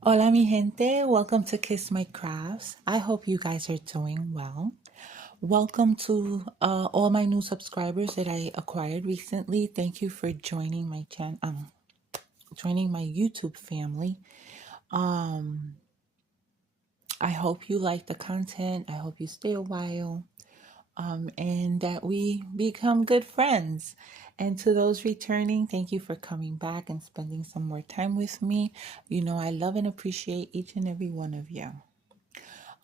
Hola mi gente, welcome to Kiss My Crafts. I hope you guys are doing well. Welcome to all my new subscribers that I acquired recently. Thank you for joining my joining my YouTube family. I hope you like the content. I hope you stay a while. And that we become good friends. And to those returning, thank you for coming back and spending some more time with me. You know, I love and appreciate each and every one of you.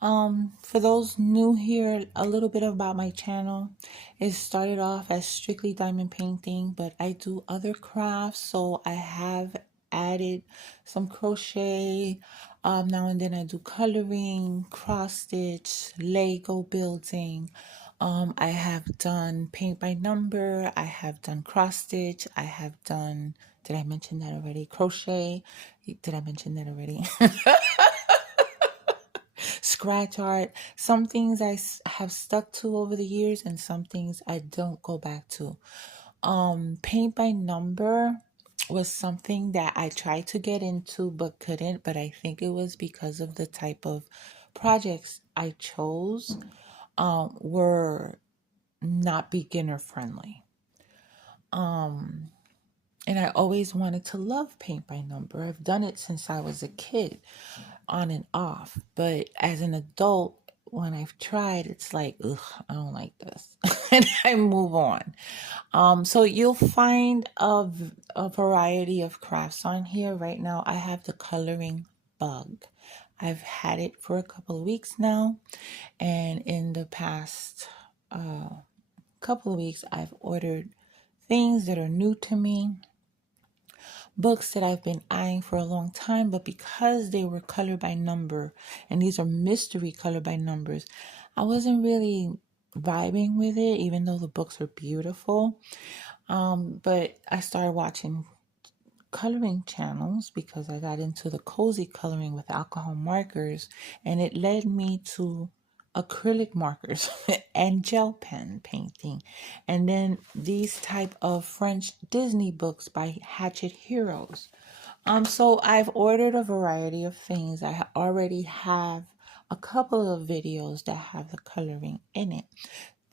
For those new here, a little bit about my channel. It started off as strictly diamond painting, but I do other crafts, so I have added some crochet. Now and then I do coloring, cross stitch, Lego building. I have done paint by number. I have done cross stitch. I have done, did I mention that already? Crochet. Did I mention that already? Scratch art. Some things have stuck to over the years, and some things I don't go back to. Paint by number was something that I tried to get into but couldn't, but I think it was because of the type of projects I chose were not beginner friendly. And I always wanted to love paint by number. I've done it since I was a kid, on and off. But as an adult, when I've tried, it's like, ugh, I don't like this. And I move on. So you'll find a variety of crafts on here. Right now, I have the coloring bug. I've had it for a couple of weeks now. And in the past couple of weeks, I've ordered things that are new to me, books that I've been eyeing for a long time, but because they were color by number, and these are mystery color by numbers, I wasn't really vibing with it, even though the books are beautiful. But I started watching coloring channels because I got into the cozy coloring with alcohol markers, and it led me to acrylic markers and gel pen painting, and then these type of French Disney books by Hatchet Heroes. So I've ordered a variety of things. I already have a couple of videos that have the coloring in it.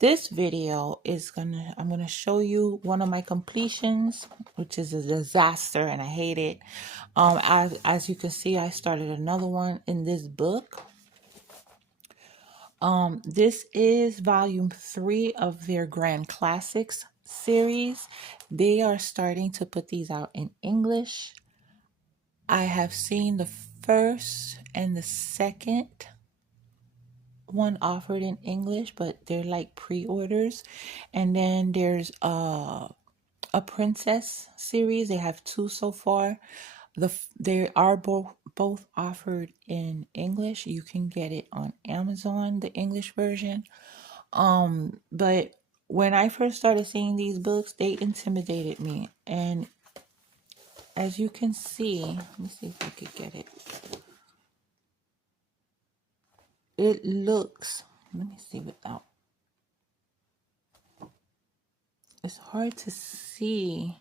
This video I'm gonna show you one of my completions, which is a disaster and I hate it. As you can see, I started another one in this book. This is volume 3 of their Grand Classics series. They are starting to put these out in English. I have seen the first and the second one offered in English, but they're like pre-orders. And then there's a princess series. They have 2 so far. They are both offered in English. You can get it on Amazon, the English version. But when I first started seeing these books, they intimidated me. And as you can see, let me see if I could get it. It looks, let me see without. It's hard to see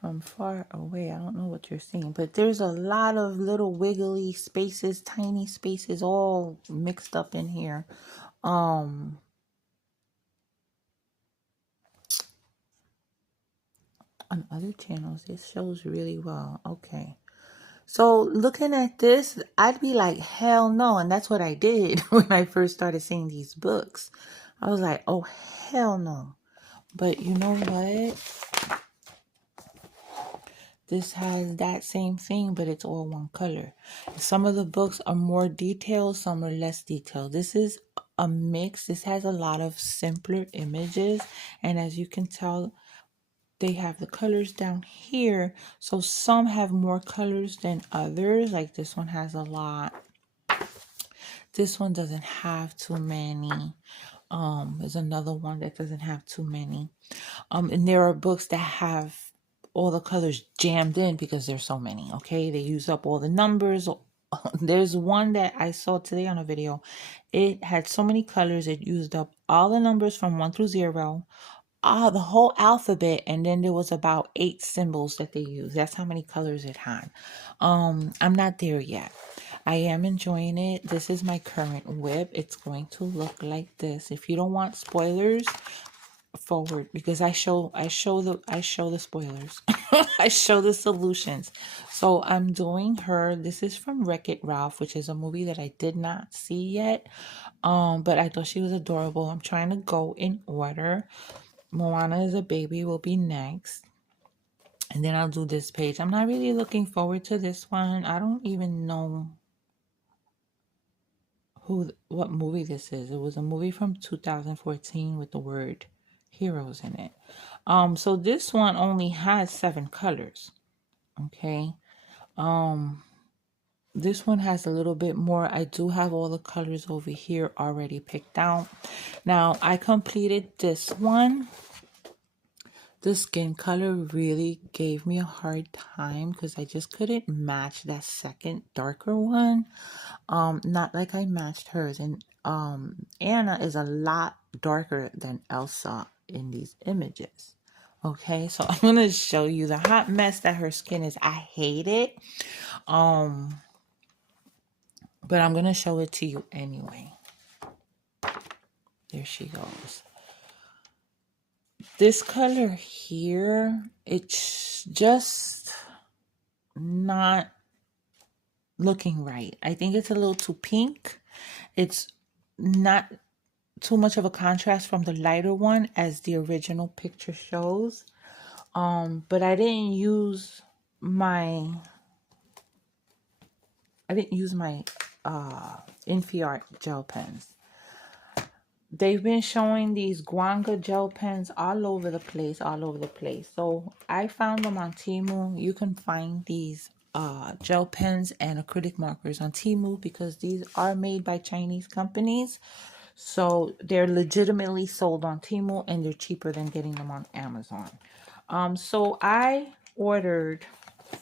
from far away. I don't know what you're seeing, but there's a lot of little wiggly spaces, tiny spaces all mixed up in here. On other channels, it shows really well. Okay. So looking at this, I'd be like, hell no. And that's what I did when I first started seeing these books. I was like, oh, hell no. But you know what? This has that same thing, but it's all one color. Some of the books are more detailed, some are less detailed. This is a mix. This has a lot of simpler images. And as you can tell, they have the colors down here. So some have more colors than others. Like this one has a lot. This one doesn't have too many. There's another one that doesn't have too many. And there are books that have all the colors jammed in because there's so many. Okay, they use up all the numbers. There's one that I saw today on a video. It had so many colors, it used up all the numbers from 1 through 0, the whole alphabet, and then there was about 8 symbols that they used. That's how many colors it had. I'm not there yet. I am enjoying it. This is my current whip. It's going to look like this. If you don't want spoilers, forward, because I show the spoilers. I show the solutions. So I'm doing her. This is from Wreck-It Ralph, which is a movie that I did not see yet. But I thought she was adorable. I'm trying to go in order. Moana is a baby will be next. And then I'll do this page. I'm not really looking forward to this one. I don't even know what movie this is. It was a movie from 2014 with the word heroes in it. So this one only has 7 colors. Okay. This one has a little bit more. I do have all the colors over here already picked out. Now I completed this one. The skin color really gave me a hard time because I just couldn't match that second darker one. Not like I matched hers. And Anna is a lot darker than Elsa in these images. Okay, so I'm gonna show you the hot mess that her skin is. I hate it. But I'm gonna show it to you anyway. There she goes. This color here, it's just not looking right. I think it's a little too pink. It's not too much of a contrast from the lighter one as the original picture shows. But I didn't use my Infiart gel pens. They've been showing these Guanga gel pens all over the place. So I found them on Temu. You can find these gel pens and acrylic markers on Temu because these are made by Chinese companies. So they're legitimately sold on Temu and they're cheaper than getting them on Amazon. So I ordered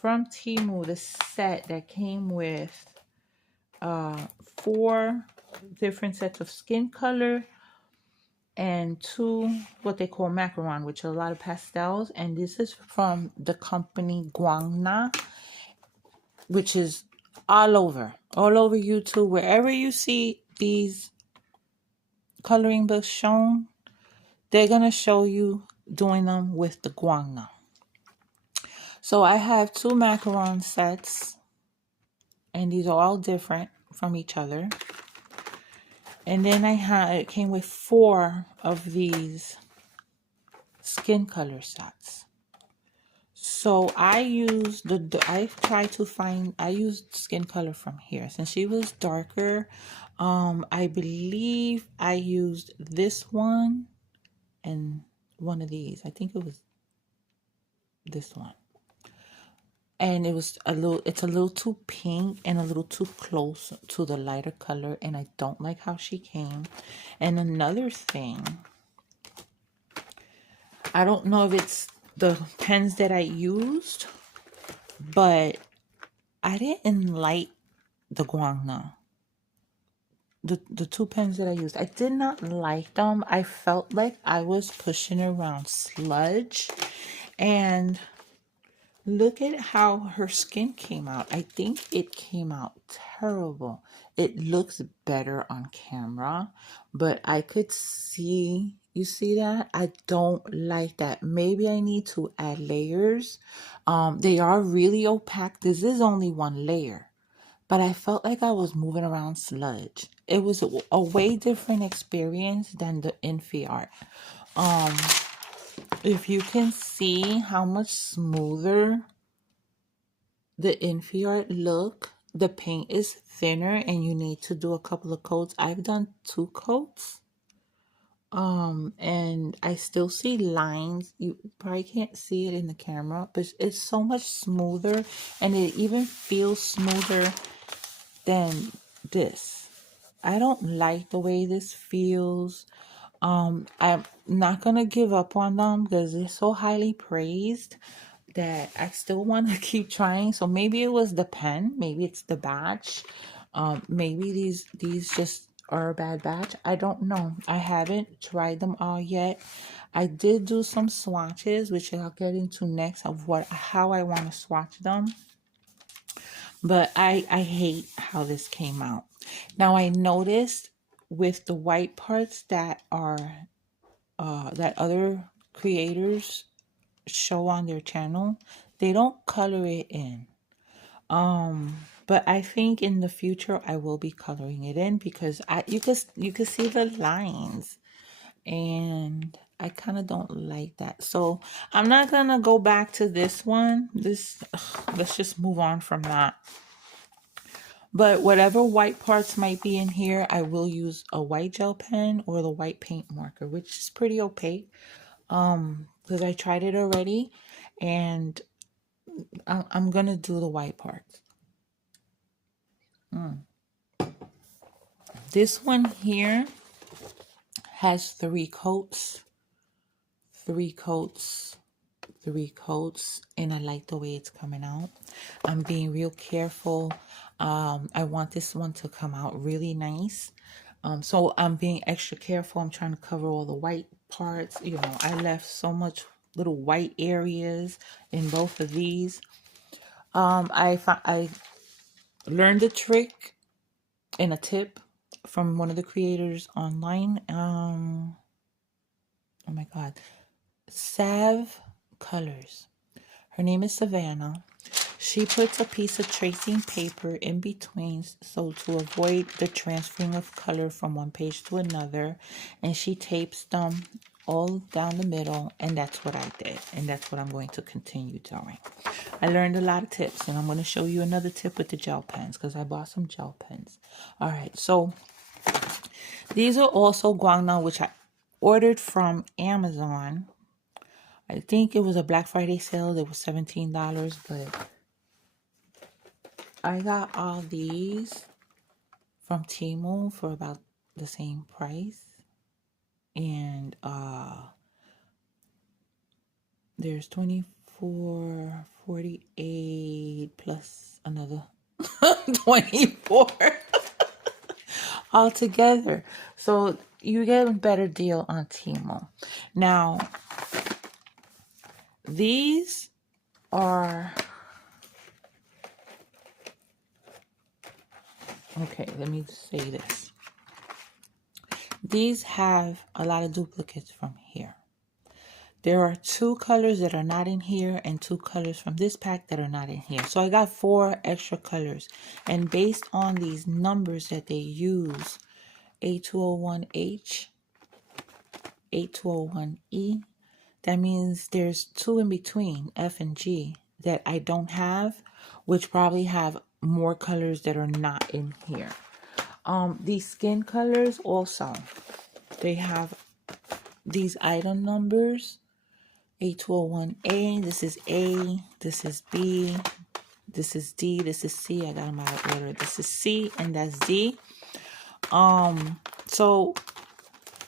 from Temu the set that came with 4 different sets of skin color and 2 what they call macaron, which are a lot of pastels. And this is from the company Guangna, which is all over YouTube. Wherever you see these coloring books shown, they're gonna show you doing them with the Guangna. So I have 2 macaron sets, and these are all different from each other. And then it came with 4 of these skin color sets. So I used I used skin color from here. Since she was darker, I believe I used this one and one of these. I think it was this one. And it's a little too pink and a little too close to the lighter color, and I don't like how she came. And another thing, I don't know if it's the pens that I used, but I didn't like the Guangna. The 2 pens that I used, I did not like them. I felt like I was pushing around sludge. And look at how her skin came out. I think it came out terrible. It looks better on camera, but I could see, you see that? I don't like that. Maybe I need to add layers. They are really opaque. This is only 1 layer, but I felt like I was moving around sludge. It was a way different experience than the Infiart. If you can see how much smoother the Infiart look, the paint is thinner and you need to do a couple of coats. I've done 2 coats. And I still see lines. You probably can't see it in the camera, but it's so much smoother, and it even feels smoother than this. I don't like the way this feels. I'm not gonna give up on them because they're so highly praised that I still want to keep trying. So maybe it was the pen, maybe it's the batch, maybe these just are a bad batch. I don't know. I haven't tried them all yet. I did do some swatches, which I'll get into next of how I want to swatch them. But I hate how this came out. Now I noticed with the white parts that are that other creators show on their channel, they don't color it in. But I think in the future I will be coloring it in because you could see the lines, and I kind of don't like that. So I'm not gonna go back to this one. Let's just move on from that. But whatever white parts might be in here, I will use a white gel pen or the white paint marker, which is pretty opaque. Because I tried it already, and I'm gonna do the white parts. This one here has three coats, three coats, three coats, and I like the way it's coming out. I'm being real careful. I want this one to come out really nice. So I'm being extra careful. I'm trying to cover all the white parts. You know, I left so much little white areas in both of these. I learned a trick and a tip from one of the creators online. Oh my God, Savcolors. Her name is Savannah. She puts a piece of tracing paper in between so to avoid the transferring of color from one page to another, and she tapes them all down the middle, and that's what I did, and that's what I'm going to continue doing. I learned a lot of tips, and I'm going to show you another tip with the gel pens because I bought some gel pens. All right, so these are also guangna, which I ordered from Amazon. I think it was a Black Friday sale. It was $17, but I got all these from Temu for about the same price. And there's 24, 48 plus another 24 all together. So you get a better deal on Temu. Now, these are... Okay, let me say this. These have a lot of duplicates from here. There are 2 colors that are not in here and 2 colors from this pack that are not in here. So I got 4 extra colors. And based on these numbers that they use, A201H, A201E, that means there's 2 in between, F and G, that I don't have, which probably have more colors that are not in here. These skin colors also, they have these item numbers. A201A, this is A, this is B, this is D, this is C. I got them out of order. This is C and that's D. So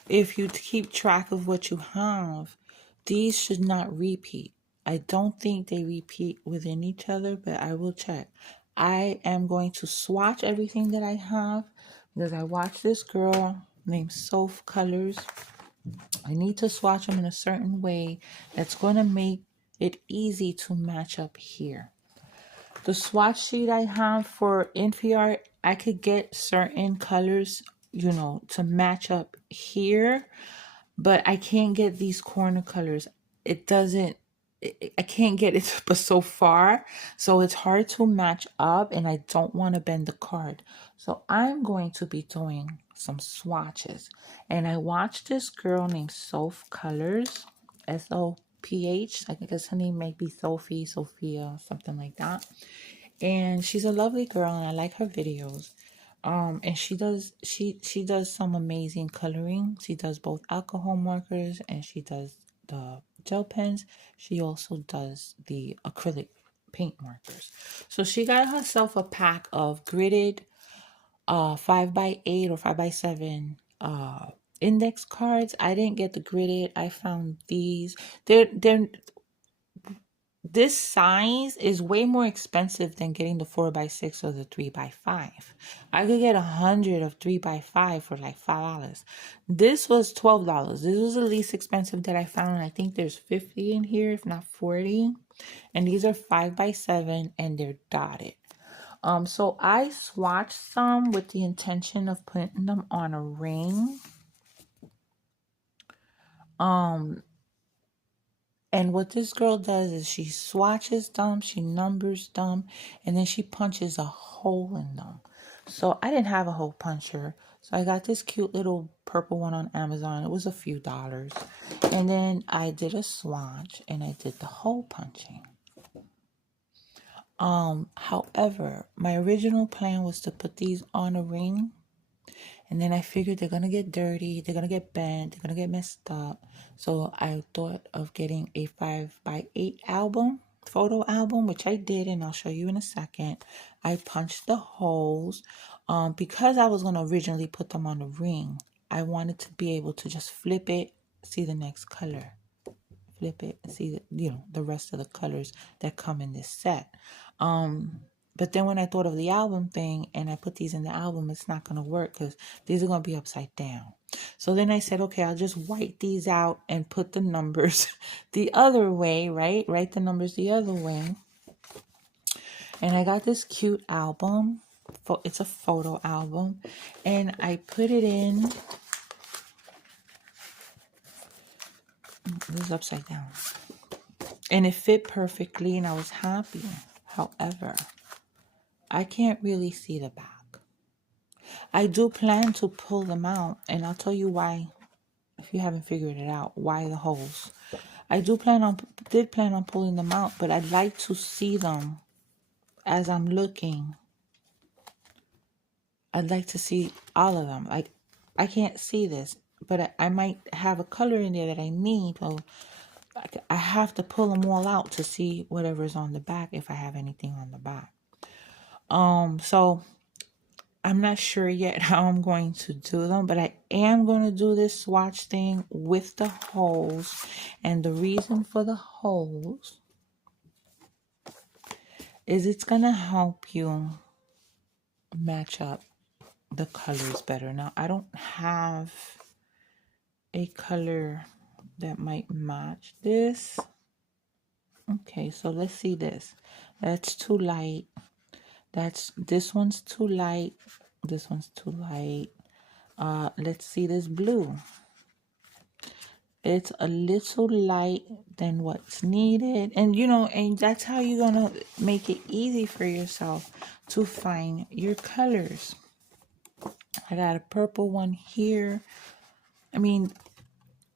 if you keep track of what you have, these should not repeat. I don't think they repeat within each other, but I will check. I am going to swatch everything that I have because I watched this girl named Soph Colors. I need to swatch them in a certain way that's going to make it easy to match up here. The swatch sheet I have for Infiart, I could get certain colors, you know, to match up here, but I can't get these corner colors. It doesn't, I can't get it but so far. So it's hard to match up and I don't want to bend the card. So I'm going to be doing some swatches. And I watched this girl named Soph Colors, SOPH. I guess her name might be Sophie, Sophia, something like that. And she's a lovely girl and I like her videos. And she does some amazing coloring. She does both alcohol markers and she does the gel pens. She also does the acrylic paint markers. So she got herself a pack of gridded 5x8 or 5x7 index cards. I didn't get the gridded. I found these. They're this size is way more expensive than getting the 4x6 or the 3x5. I could get 100 of 3x5 for like $5. This was $12. This was the least expensive that I found. I think there's 50 in here, if not 40. And these are 5x7 and they're dotted. So I swatched some with the intention of putting them on a ring. And what this girl does is she swatches them, she numbers them, and then she punches a hole in them. So I didn't have a hole puncher, so I got this cute little purple one on Amazon. It was a few dollars. And then I did a swatch and I did the hole punching. However, my original plan was to put these on a ring. And then I figured they're going to get dirty, they're going to get bent, they're going to get messed up. So I thought of getting a 5x8 album, photo album, which I did, and I'll show you in a second. I punched the holes. Because I was going to originally put them on the ring, I wanted to be able to just flip it, see the next color. Flip it and see the rest of the colors that come in this set. But then when I thought of the album thing and I put these in the album, it's not going to work because these are going to be upside down. So then I said, okay, I'll just white these out and put the numbers the other way, right? Write the numbers the other way. And I got this cute album. It's a photo album. And I put it in. This is upside down. And it fit perfectly and I was happy. However, I can't really see the back. I do plan to pull them out, and I'll tell you why, if you haven't figured it out, why the holes. I did plan on pulling them out, but I'd like to see them as I'm looking. I'd like to see all of them. Like, I can't see this, but I might have a color in there that I need. So I have to pull them all out to see whatever's on the back, if I have anything on the back. So I'm not sure yet how I'm going to do them, but I am going to do this swatch thing with the holes. And the reason for the holes is it's going to help you match up the colors better. Now, I don't have a color that might match this. Okay, so let's see this. That's too light. This one's too light. This one's too light. Let's see this blue. It's a little light than what's needed. And and that's how you're gonna make it easy for yourself to find your colors. I got a purple one here. I mean,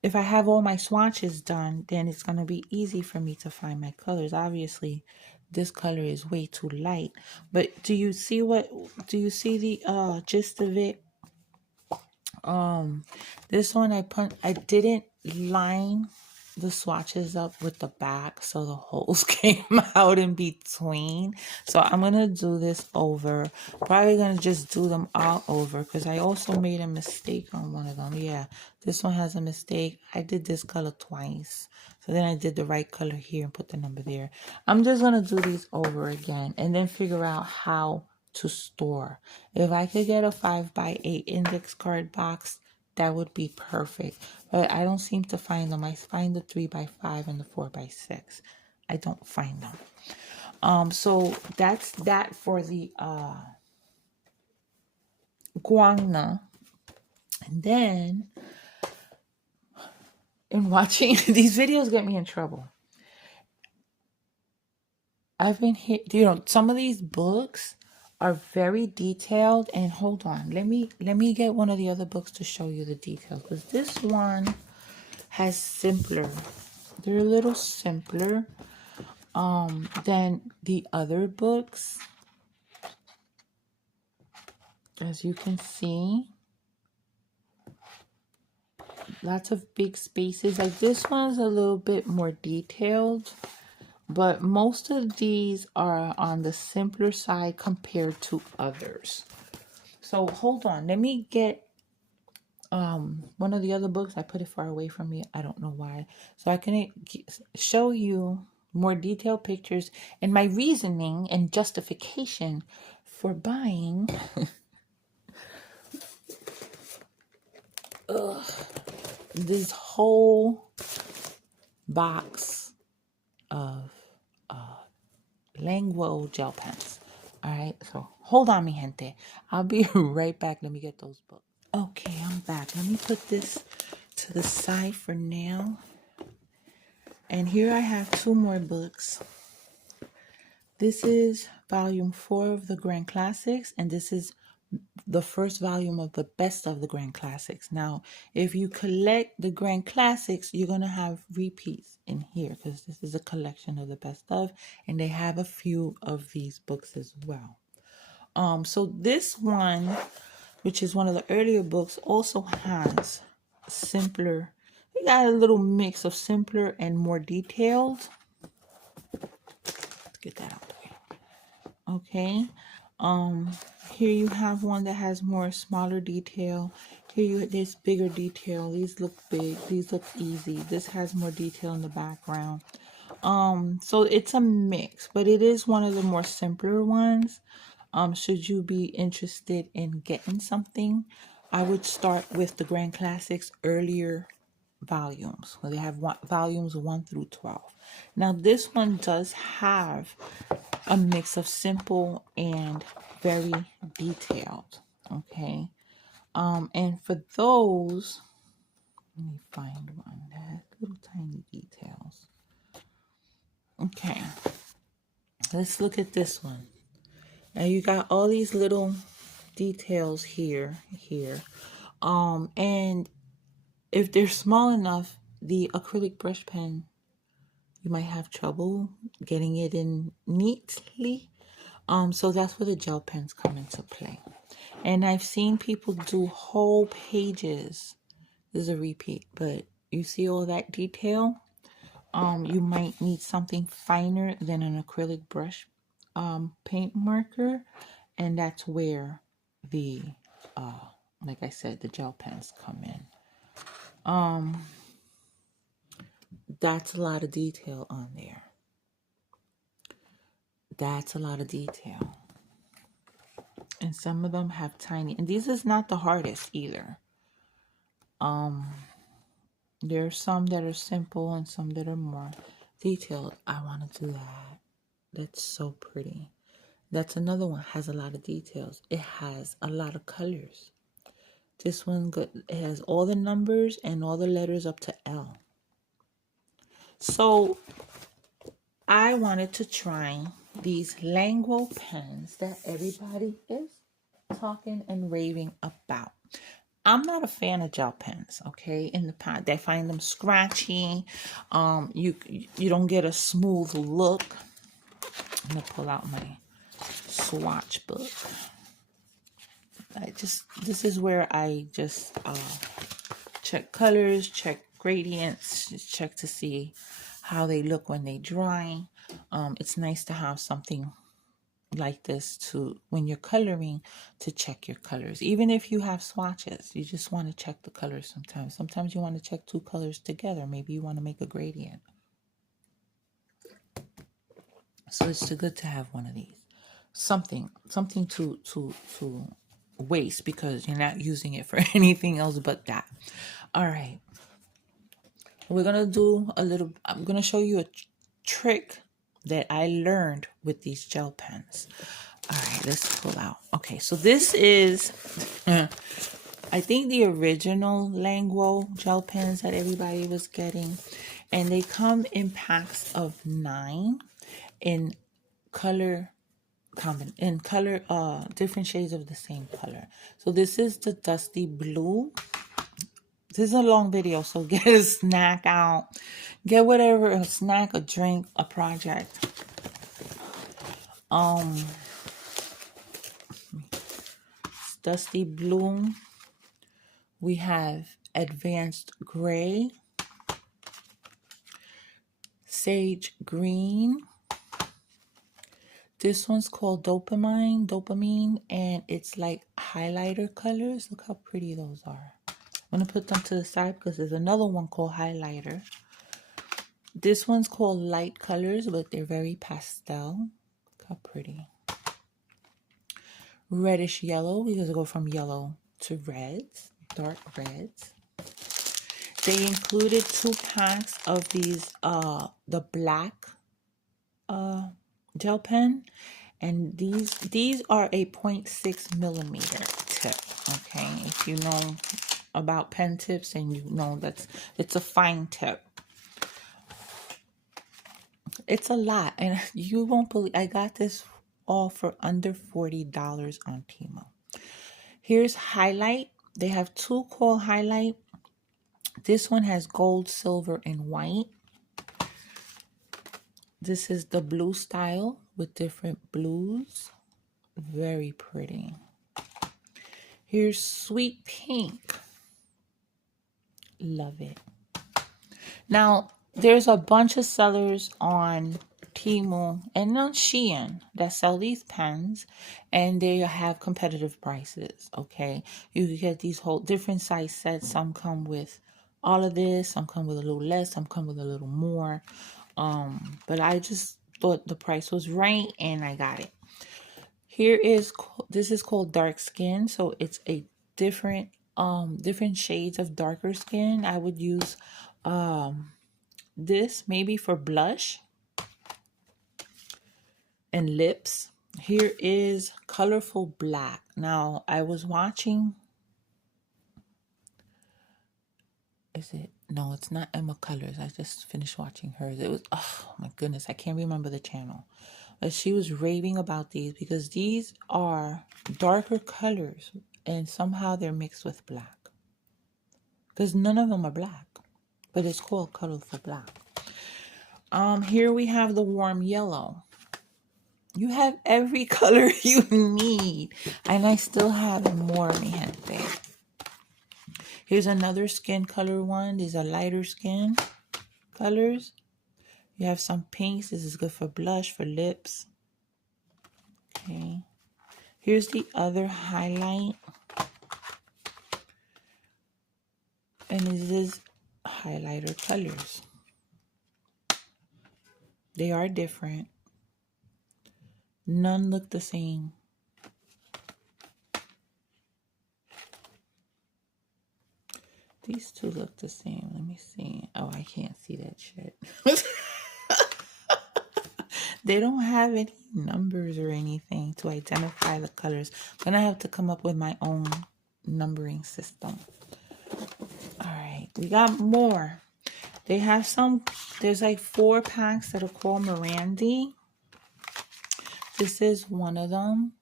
if I have all my swatches done, then it's gonna be easy for me to find my colors. Obviously, this color is way too light. But do you see the gist of it? This one I didn't line the swatches up with the back, so the holes came out in between. So I'm gonna do this over. Probably gonna just do them all over because I also made a mistake on one of them. Yeah, this one has a mistake. I did this color twice. So then I did the right color here and put the number there. I'm just gonna do these over again and then figure out how to store. If I could get a 5x8 index card box, that would be perfect. But I don't seem to find them. I find the 3x5 and the 4x6. I don't find them. So that's that for the guangna. And then in watching these videos get me in trouble. I've been here, some of these books are very detailed. And hold on, let me get one of the other books to show you the details, because this one has simpler. They're a little simpler than the other books, as you can see. Lots of big spaces. Like this one's a little bit more detailed, but most of these are on the simpler side compared to others. So hold on, let me get one of the other books. I put it far away from me. I don't know why. So I can show you more detailed pictures, and my reasoning and justification for buying this whole box of Languo gel pens. All right, so hold on, mi gente. I'll be right back. Let me get those books. Okay, I'm back. Let me put this to the side for now. And here I have two more books. This is volume 4 of the Grand Classics, and this is the first volume of the best of the Grand Classics. Now, if you collect the Grand Classics, you're going to have repeats in here because this is a collection of the best of, and they have a few of these books as well. So this one, which is one of the earlier books, also has simpler. We got a little mix of simpler and more detailed. Let's get that out the way. Okay. Here you have one that has more smaller detail. Here there's bigger detail. These look big. These look easy. This has more detail in the background. So it's a mix, but it is one of the more simpler ones. Should you be interested in getting something, I would start with the Grand Classics earlier volumes. They have volumes 1 through 12. Now this one does have a mix of simple and very detailed. Okay. And for those, let me find one that has little tiny details. Okay. Let's look at this one. Now you got all these little details here. And if they're small enough, the acrylic brush pen, you might have trouble getting it in neatly. So that's where the gel pens come into play. And I've seen people do whole pages. This is a repeat, but you see all that detail? You might need something finer than an acrylic brush paint marker, and that's where the like I said, the gel pens come in. That's a lot of detail on there. That's a lot of detail. And some of them have tiny, and these is not the hardest either. There are some that are simple and some that are more detailed. I want to do that. That's so pretty. That's another one, has a lot of details. It has a lot of colors. This one it has all the numbers and all the letters up to L. So I wanted to try these Languo pens that everybody is talking and raving about. I'm not a fan of gel pens, okay? In the past, I find them scratchy. You don't get a smooth look. I'm gonna pull out my swatch book. This is where I just check colors, check gradients, just check to see how they look when they dry. It's nice to have something like this to when you're coloring, to check your colors. Even if you have swatches, you just want to check the colors sometimes you want to check two colors together. Maybe you want to make a gradient, so it's good to have one of these, something to waste, because you're not using it for anything else but that. All right, we're gonna do I'm gonna show you a trick that I learned with these gel pens. All right, let's pull out. Okay, so this is, I think, the original Languo gel pens that everybody was getting. And they come in packs of 9 in color, different shades of the same color. So this is the dusty blue. This is a long video, so get a snack out. Get whatever, a snack, a drink, a project. Dusty blue. We have advanced gray, sage green. This one's called dopamine, and it's like highlighter colors. Look how pretty those are. I'm gonna put them to the side because there's another one called highlighter. This one's called light colors, but they're very pastel. Look how pretty. Reddish yellow, because I go from yellow to reds, dark reds. They included 2 packs of these, the black gel pen, and these are a 0.6 millimeter tip. Okay, if you know about pen tips, and you know it's a fine tip. It's a lot, and you won't believe I got this all for under $40 on Temu. Here's highlight. They have 2 called highlight. This one has gold, silver, and white. This is the blue style with different blues. Very pretty. Here's sweet pink. Love it. Now, there's a bunch of sellers on Temu and on Shein that sell these pens, and they have competitive prices, okay? You can get these whole different size sets. Some come with all of this, some come with a little less, some come with a little more. But I just thought the price was right, and I got it. This is called dark skin, so it's a different shades of darker skin. I would use this maybe for blush and lips. Here is colorful black. Now I was watching, no, it's not Emma Colors. I just finished watching hers. It was, oh my goodness, I can't remember the channel. But she was raving about these because these are darker colors and somehow they're mixed with black. Because none of them are black, but it's called colorful black. Here we have the warm yellow. You have every color you need. And I still have more, mi gente. Here's another skin color one. These are lighter skin colors. You have some pinks. This is good for blush, for lips. Okay. Here's the other highlight. And this is highlighter colors. They are different. None look the same. These two look the same. Let me see. Oh, I can't see that shit. They don't have any numbers or anything to identify the colors. I'm gonna have to come up with my own numbering system. All right, we got more. They have some, there's like 4 packs that are called Mirandy. This is one of them.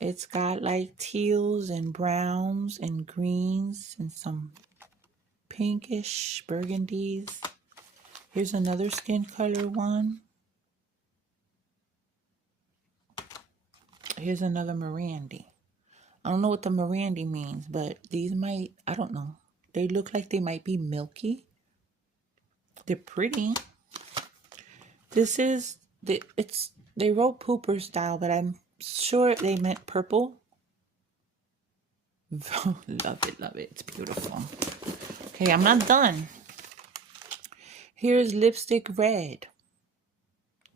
It's got like teals and browns and greens and some pinkish burgundies. Here's another skin color one. Here's another Mirandy. I don't know what the Mirandy means, but these might, I don't know. They look like they might be milky. They're pretty. This is, they wrote pooper style, but I'm sure they meant purple. Love it, love it. It's beautiful. Okay, I'm not done. Here's lipstick red.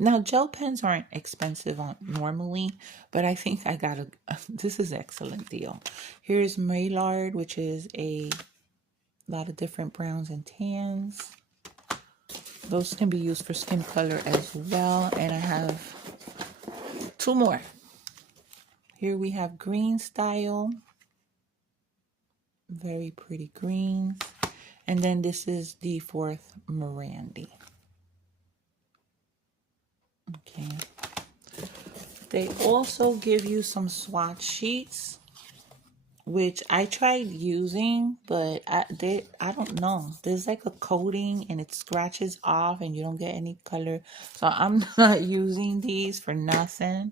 Now, gel pens aren't expensive normally, but I think I got this is an excellent deal. Here's Maillard, which is a lot of different browns and tans. Those can be used for skin color as well. And I have 2 more. Here we have green style. Very pretty greens. And then this is the 4th Mirandy. Okay. They also give you some swatch sheets, which I tried using, but I don't know. There's like a coating and it scratches off and you don't get any color. So I'm not using these for nothing.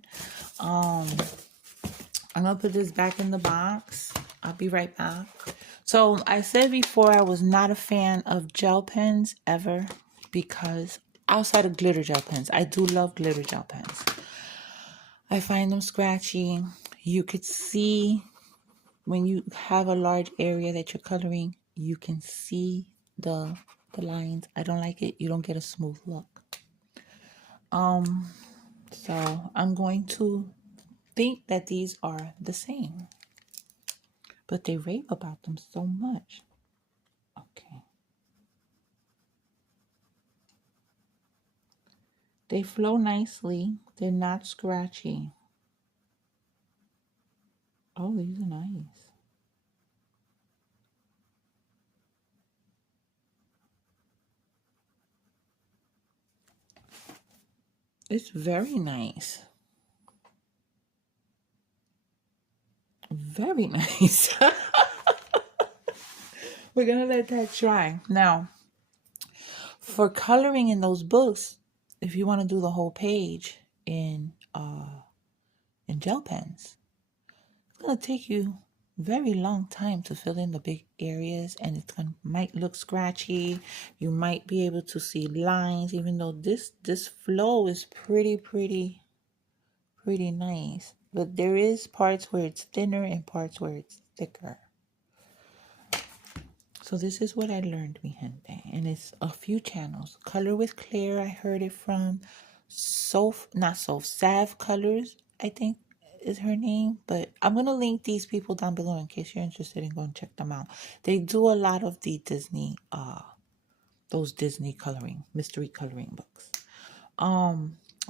I'm gonna put this back in the box. I'll be right back. So I said before I was not a fan of gel pens ever, because outside of glitter gel pens, I do love glitter gel pens. I find them scratchy. You could see when you have a large area that you're coloring, you can see the the lines. I don't like it. You don't get a smooth look. Um, so I'm going to think that these are the same, but they rave about them so much. Okay. They flow nicely. They're not scratchy. Oh, these are nice. It's very nice. Very nice. We're gonna let that dry. Now, for coloring in those books, if you want to do the whole page in gel pens, it's gonna take you very long time to fill in the big areas, and it's gonna might look scratchy. You might be able to see lines, even though this flow is pretty nice. But there is parts where it's thinner and parts where it's thicker. So this is what I learned, mi gente, and it's a few channels. Color with Claire, I heard it from Savcolors, I think is her name. But I'm gonna link these people down below in case you're interested in going check them out. They do a lot of the Disney, those Disney coloring, mystery coloring books.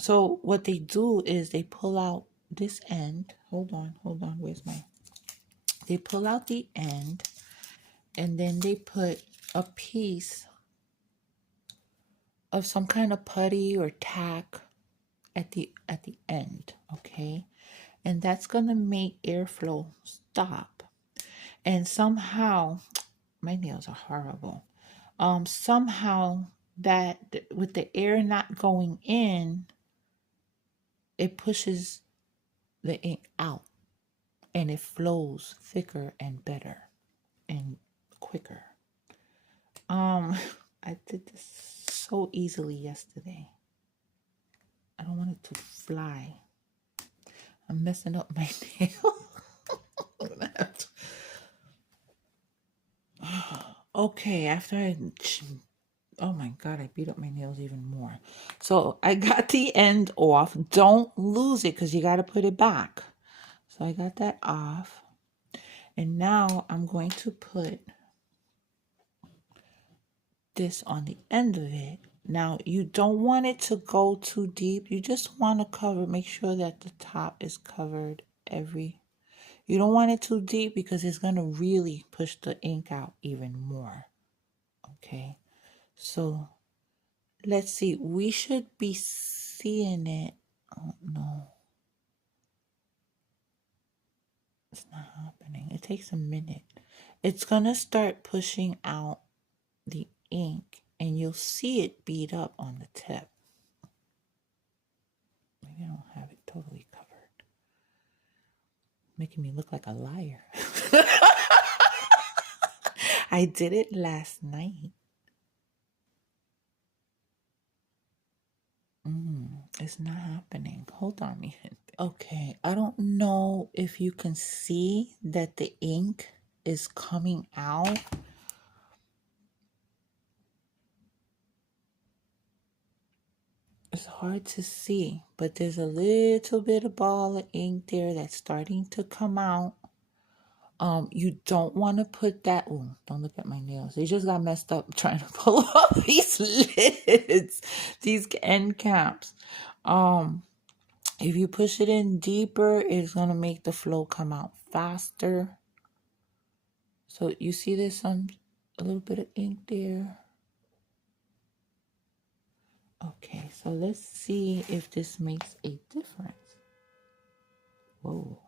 So what they do is they pull out this end. Hold on, where's my? They pull out the end, and then they put a piece of some kind of putty or tack at the end, okay? And that's gonna make airflow stop. And somehow, my nails are horrible. Somehow that with the air not going in, it pushes the ink out and it flows thicker and better and quicker. I did this so easily yesterday. I don't want it to fly. I'm messing up my nail. Okay, after oh my God, I beat up my nails even more. So I got the end off. Don't lose it because you got to put it back. So I got that off. And now I'm going to put this on the end of it. Now you don't want it to go too deep. You just want to cover, make sure that the top is covered you don't want it too deep because it's going to really push the ink out even more. Okay. So let's see. We should be seeing it. Oh, no. It's not happening. It takes a minute. It's going to start pushing out the ink and you'll see it bead up on the tip. Maybe I don't have it totally covered. Making me look like a liar. I did it last night. It's not happening. Hold on, mi gente. Okay, I don't know if you can see that the ink is coming out. It's hard to see, but there's a little bit of ball of ink there that's starting to come out. You don't want to put that. Oh, don't look at my nails. They just got messed up trying to pull off these lids, these end caps. If you push it in deeper, it's gonna make the flow come out faster. So you see there's a little bit of ink there. Okay, so let's see if this makes a difference. Whoa.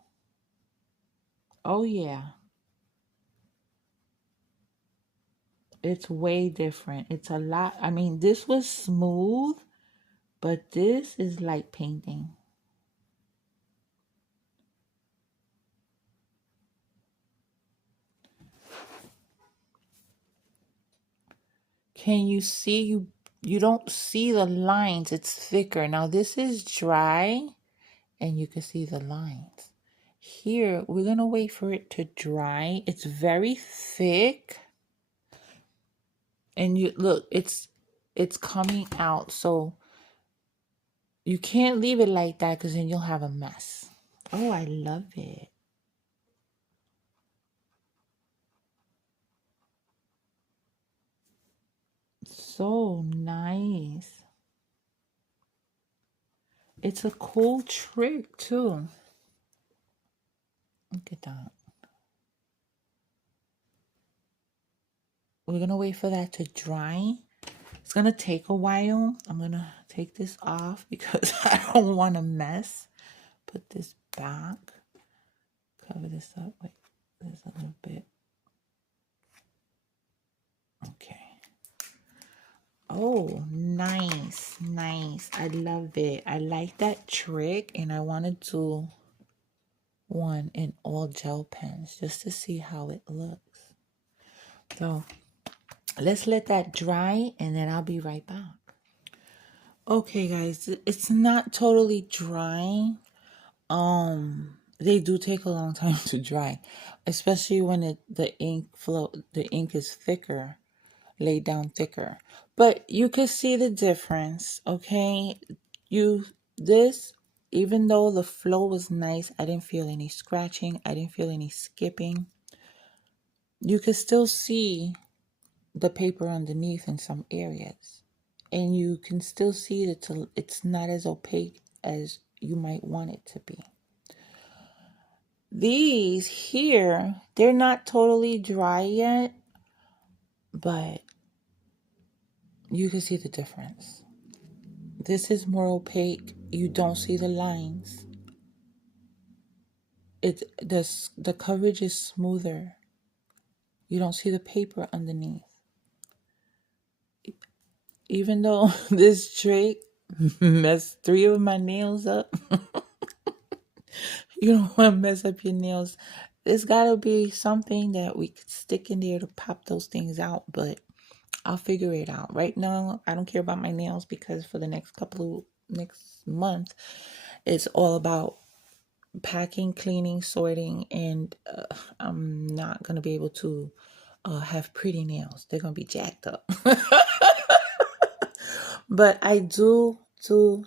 Oh yeah. It's way different. It's a lot. I mean, this was smooth, but this is like painting. Can you see? You don't see the lines. It's thicker. Now this is dry and you can see the lines. Here, we're going to wait for it to dry. It's very thick. And you look, it's coming out. So you can't leave it like that because then you'll have a mess. Oh, I love it. So nice. It's a cool trick too. Look at that. We're gonna wait for that to dry. It's gonna take a while. I'm gonna take this off because I don't want to mess. Put this back. Cover this up. Wait, there's a little bit. Okay. Oh, nice, nice. I love it. I like that trick, and I want to do one in all gel pens just to see how it looks. So let's let that dry, and then I'll be right back. Okay, guys, it's not totally dry. They do take a long time to dry, especially when the ink is thicker, laid down thicker. But you can see the difference, okay? You this Even though the flow was nice, I didn't feel any scratching, I didn't feel any skipping. You could still see the paper underneath in some areas. And you can still see that it's not as opaque as you might want it to be. These here, they're not totally dry yet, but you can see the difference. This is more opaque. You don't see the lines. The coverage is smoother. You don't see the paper underneath. Even though this trick messed 3 of my nails up, you don't want to mess up your nails. There's got to be something that we could stick in there to pop those things out, but I'll figure it out. Right now, I don't care about my nails because for the next month, it's all about packing, cleaning, sorting, and I'm not going to be able to have pretty nails. They're going to be jacked up. But I do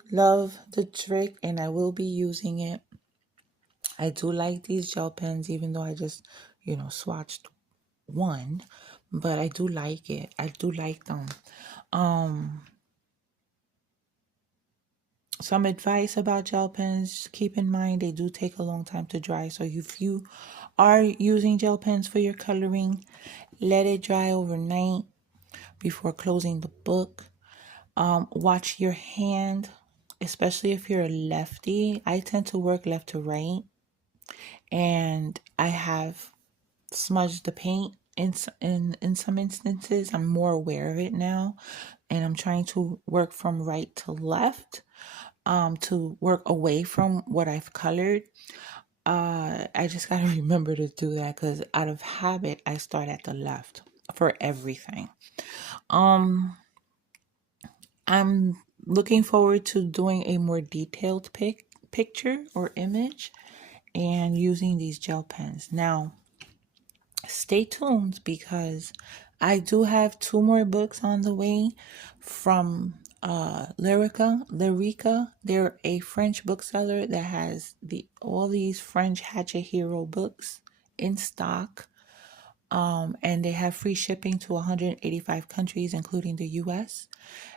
love the trick, and I will be using it. I do like these gel pens, even though I just, swatched one, but I do like it. I do like them. Some advice about gel pens: keep in mind they do take a long time to dry. So if you are using gel pens for your coloring, let it dry overnight before closing the book. Watch your hand, especially if you're a lefty. I tend to work left to right, and I have smudged the paint in some instances. I'm more aware of it now, and I'm trying to work from right to left, to work away from what I've colored. I just gotta remember to do that because out of habit I start at the left for everything. I'm looking forward to doing a more detailed picture or image and using these gel pens. Now, stay tuned because I do have 2 more books on the way from Lyrica. They're a French bookseller that has all these French Hatchet Hero books in stock. And they have free shipping to 185 countries, including the US.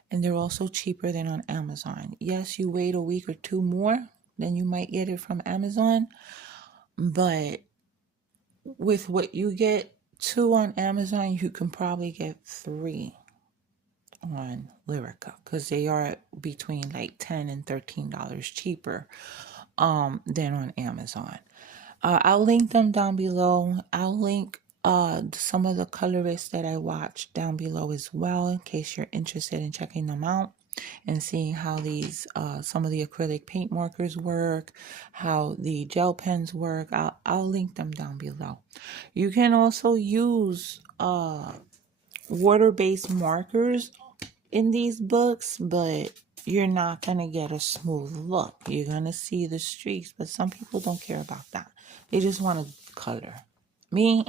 And they're also cheaper than on Amazon. Yes, you wait a week or 2 more, then you might get it from Amazon. But with what you get 2 on Amazon, you can probably get 3 on Lyrica because they are between like $10 and $13 cheaper than on Amazon. I'll link them down below. I'll link some of the colorists that I watched down below as well, in case you're interested in checking them out and seeing how these some of the acrylic paint markers work, how the gel pens work. I'll link them down below. You can also use water-based markers in these books, but you're not going to get a smooth look. You're going to see the streaks, but some people don't care about that. They just want to color. Me,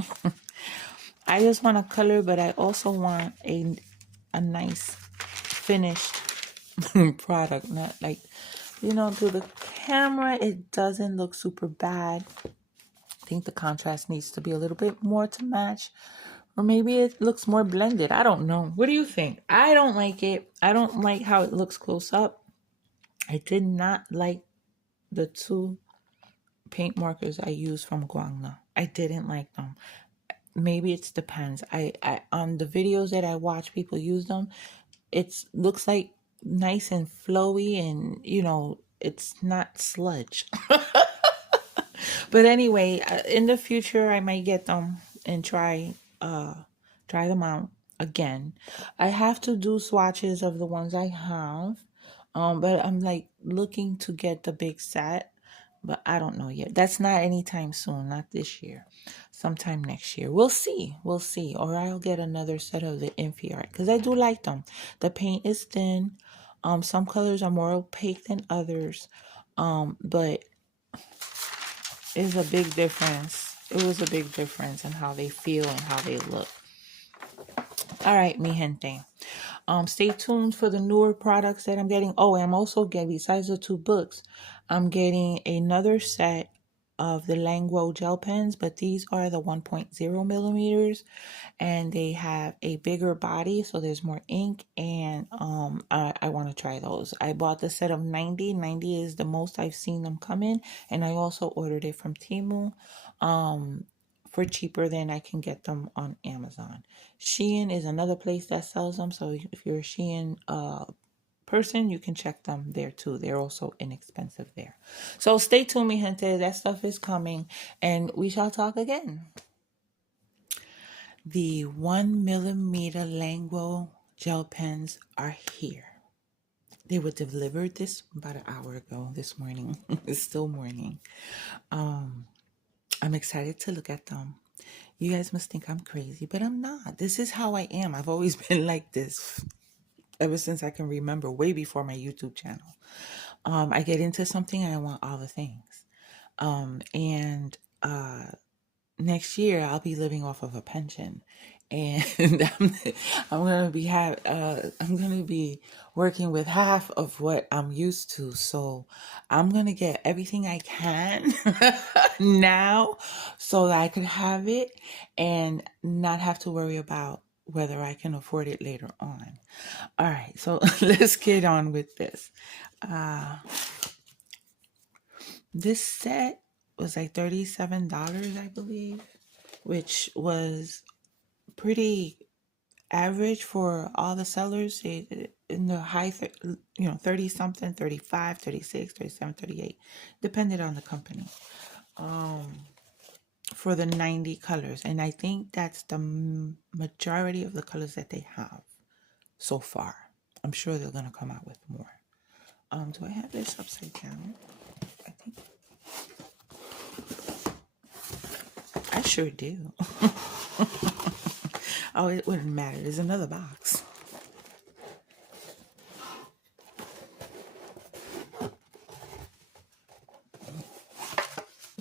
I just want to color, but I also want a nice finished product. Not like, through the camera, it doesn't look super bad. I think the contrast needs to be a little bit more to match. Or maybe it looks more blended. I don't know. What do you think? I don't like it. I don't like how it looks close up. I did not like the two paint markers I used from Guangna. I didn't like them. Maybe it depends. I on the videos that I watch people use them, it looks like nice and flowy, and it's not sludge. But anyway, in the future I might get them and try them out again. I have to do swatches of the ones I have. But I'm like looking to get the big set, but I don't know yet. That's not anytime soon, not this year. Sometime next year. We'll see. We'll see. Or I'll get another set of the Infi Art because I do like them. The paint is thin. Some colors are more opaque than others. But it's a big difference. It was a big difference in how they feel and how they look. All right, mi gente. Stay tuned for the newer products that I'm getting. Oh, I'm also getting, besides the two books, I'm getting another set of the Languo gel pens, but these are the 1.0 millimeters, and they have a bigger body, so there's more ink, and I want to try those. I bought the set of 90. 90 is the most I've seen them come in, and I also ordered it from Temu for cheaper than I can get them on Amazon. Shein is another place that sells them, so if you're a Shein person, you can check them there too. They're also inexpensive there. So stay tuned, mi gente. That stuff is coming, and we shall talk again. The 1 millimeter Languo gel pens are here. They were delivered about an hour ago this morning. It's still morning. I'm excited to look at them. You guys must think I'm crazy, but I'm not. This is how I am. I've always been like this ever since I can remember, way before my YouTube channel. I get into something and I want all the things. Next year I'll be living off of a pension, and I'm gonna be working with half of what I'm used to. So I'm gonna get everything I can now, so that I can have it and not have to worry about whether I can afford it later on. All right, so let's get on with this. This set was like $37, I believe, which was pretty average for all the sellers in the high, 30 something, 35, 36, 37, 38, depended on the company, for the 90 colors. And I think that's the majority of the colors that they have so far. I'm sure they're going to come out with more. Do I have this upside down? I think I sure do. Oh, it wouldn't matter. There's another box.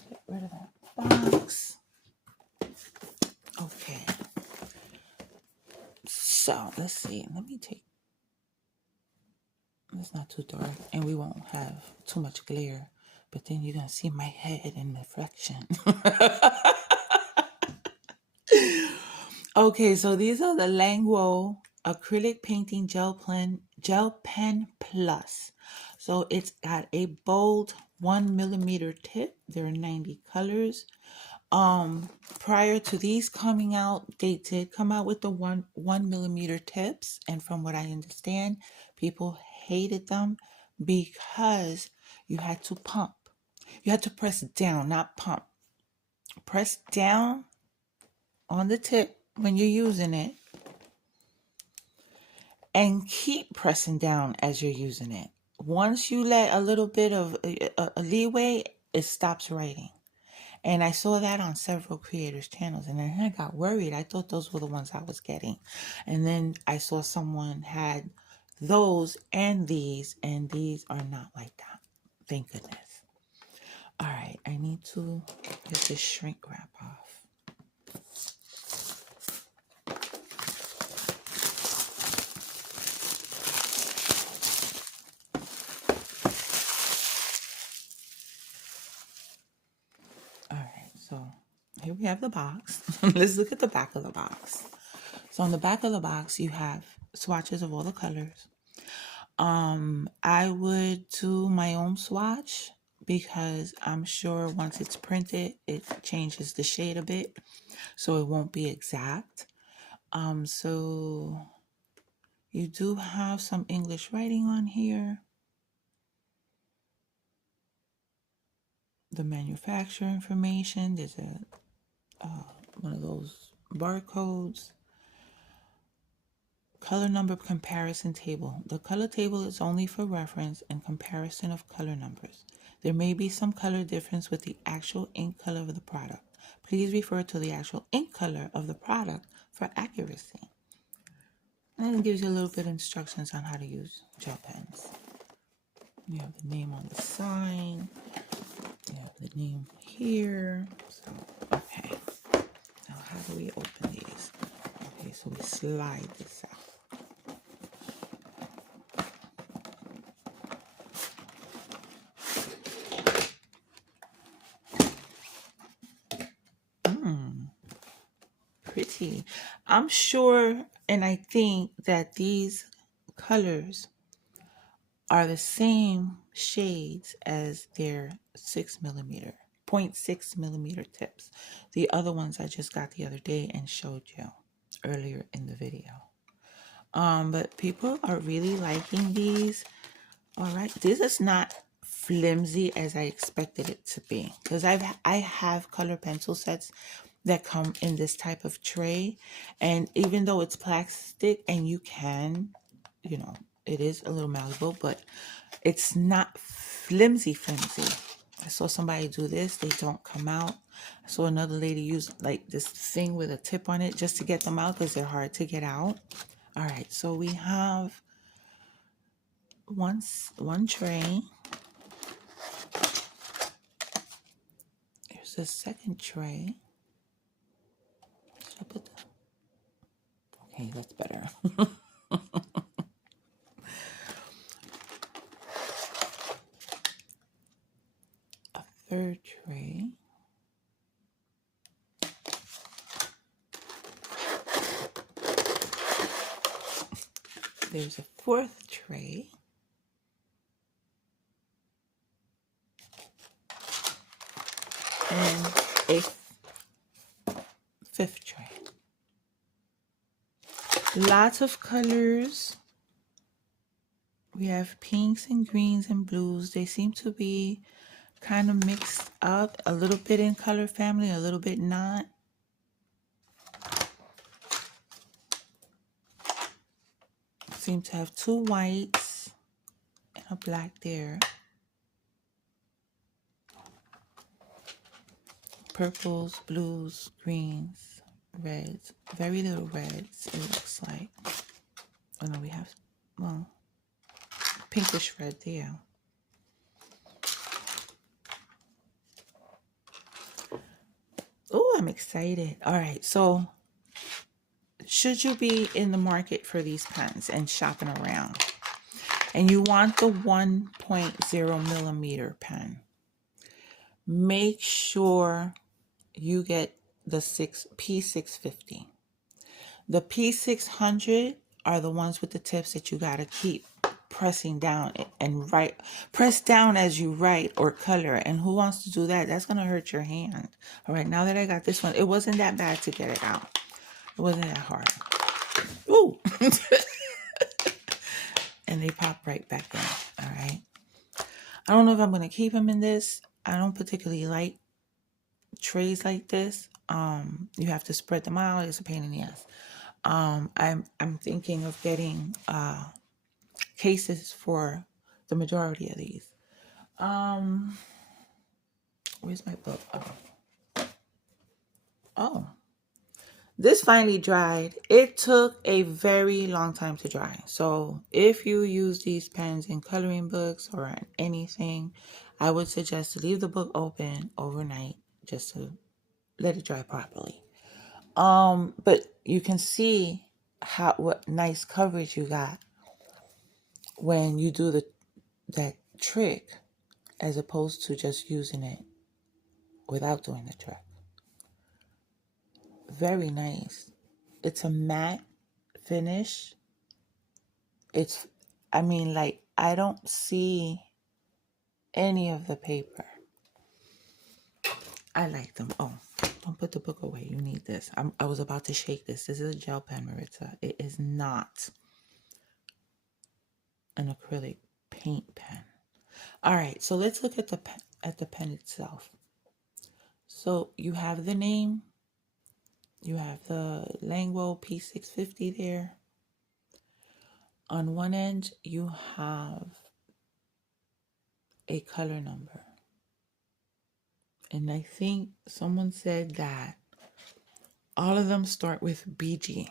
Get rid of that box. Okay. So, let's see. Let me take... It's not too dark, and we won't have too much glare. But then you're going to see my head in the reflection. Okay, so these are the Languo acrylic painting gel pen plus. So it's got a bold 1 millimeter tip. There are 90 colors. Prior to these coming out, they did come out with the 1 millimeter tips, and from what I understand, people hated them because you had to pump. You had to press down, not pump. Press down on the tip when you're using it, and keep pressing down as you're using it. Once you let a little bit of a leeway, it stops writing. And I saw that on several creators' channels, and then I got worried. I thought those were the ones I was getting. And then I saw someone had those and these are not like that. Thank goodness. All right, I need to get this shrink wrap off. here we have the box. Let's look at the back of the box. So on the back of the box, you have swatches of all the colors. I would do my own swatch because I'm sure once it's printed, it changes the shade a bit, so it won't be exact. So you do have some English writing on here. The manufacturer information. There's a one of those barcodes. Color number comparison table. The color table is only for reference and comparison of color numbers. There may be some color difference with the actual ink color of the product. Please refer to the actual ink color of the product for accuracy. And it gives you a little bit of instructions on how to use gel pens. You have the name on the sign. You have the name here. So, okay. Now, how do we open these? Okay, so we slide this out. Pretty. I'm sure, and I think that these colors are the same shades as their 6mm, 0.6mm tips. The other ones I just got the other day and showed you earlier in the video. But people are really liking these. All right, this is not flimsy as I expected it to be, because I have color pencil sets that come in this type of tray, and even though it's plastic and you can, you know, it is a little malleable, but it's not flimsy. I saw somebody do this, they don't come out. I saw another lady use like this thing with a tip on it just to get them out because they're hard to get out. All right, so we have one tray. Here's the second tray. Should I put that? Okay, that's better. A third tray. There's a fourth tray. And a fifth tray. Lots of colors. We have pinks and greens and blues. They seem to be kind of mixed up, a little bit in color family, a little bit not. Seem to have two whites and a black there. Purples, blues, greens, reds. Very little reds, it looks like. Oh no, we have, well, pinkish red there. Oh, I'm excited. All right, so should you be in the market for these pens and shopping around, and you want the 1.0mm pen, make sure you get the P650. The P600 are the ones with the tips that you got to keep pressing down and write. Press down as you write or color. And who wants to do that? That's going to hurt your hand. All right, now that I got this one, it wasn't that bad to get it out. It wasn't that hard. Ooh. And they pop right back in. All right. I don't know if I'm going to keep them in this. I don't particularly like trays like this. You have to spread them out. It's a pain in the ass. I'm thinking of getting cases for the majority of these. Where's my book? Oh, this finally dried. It took a very long time to dry. So if you use these pens in coloring books or in anything, I would suggest to leave the book open overnight just to let it dry properly. But you can see what nice coverage you got when you do that trick, as opposed to just using it without doing the trick. Very nice. It's a matte finish. It's, I mean, like, I don't see any of the paper. I like them. Oh, don't put the book away. You need this. I was about to shake this. This is a gel pen, Maritza. It is not an acrylic paint pen. All right, so let's look at the pen itself. So you have the name. You have the Langwo P650 there. On one end, you have a color number. And I think someone said that all of them start with BG.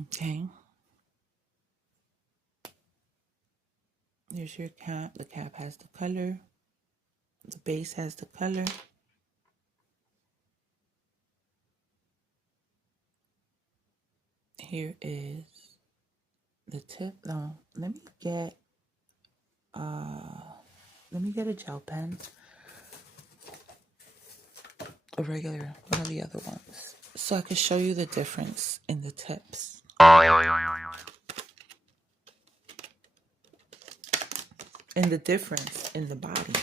Okay. There's your cap. The cap has the color. The base has the color. Here is the tip. Now, let me get a gel pen. A regular, one of the other ones. So I can show you the difference in the tips. And the difference in the body.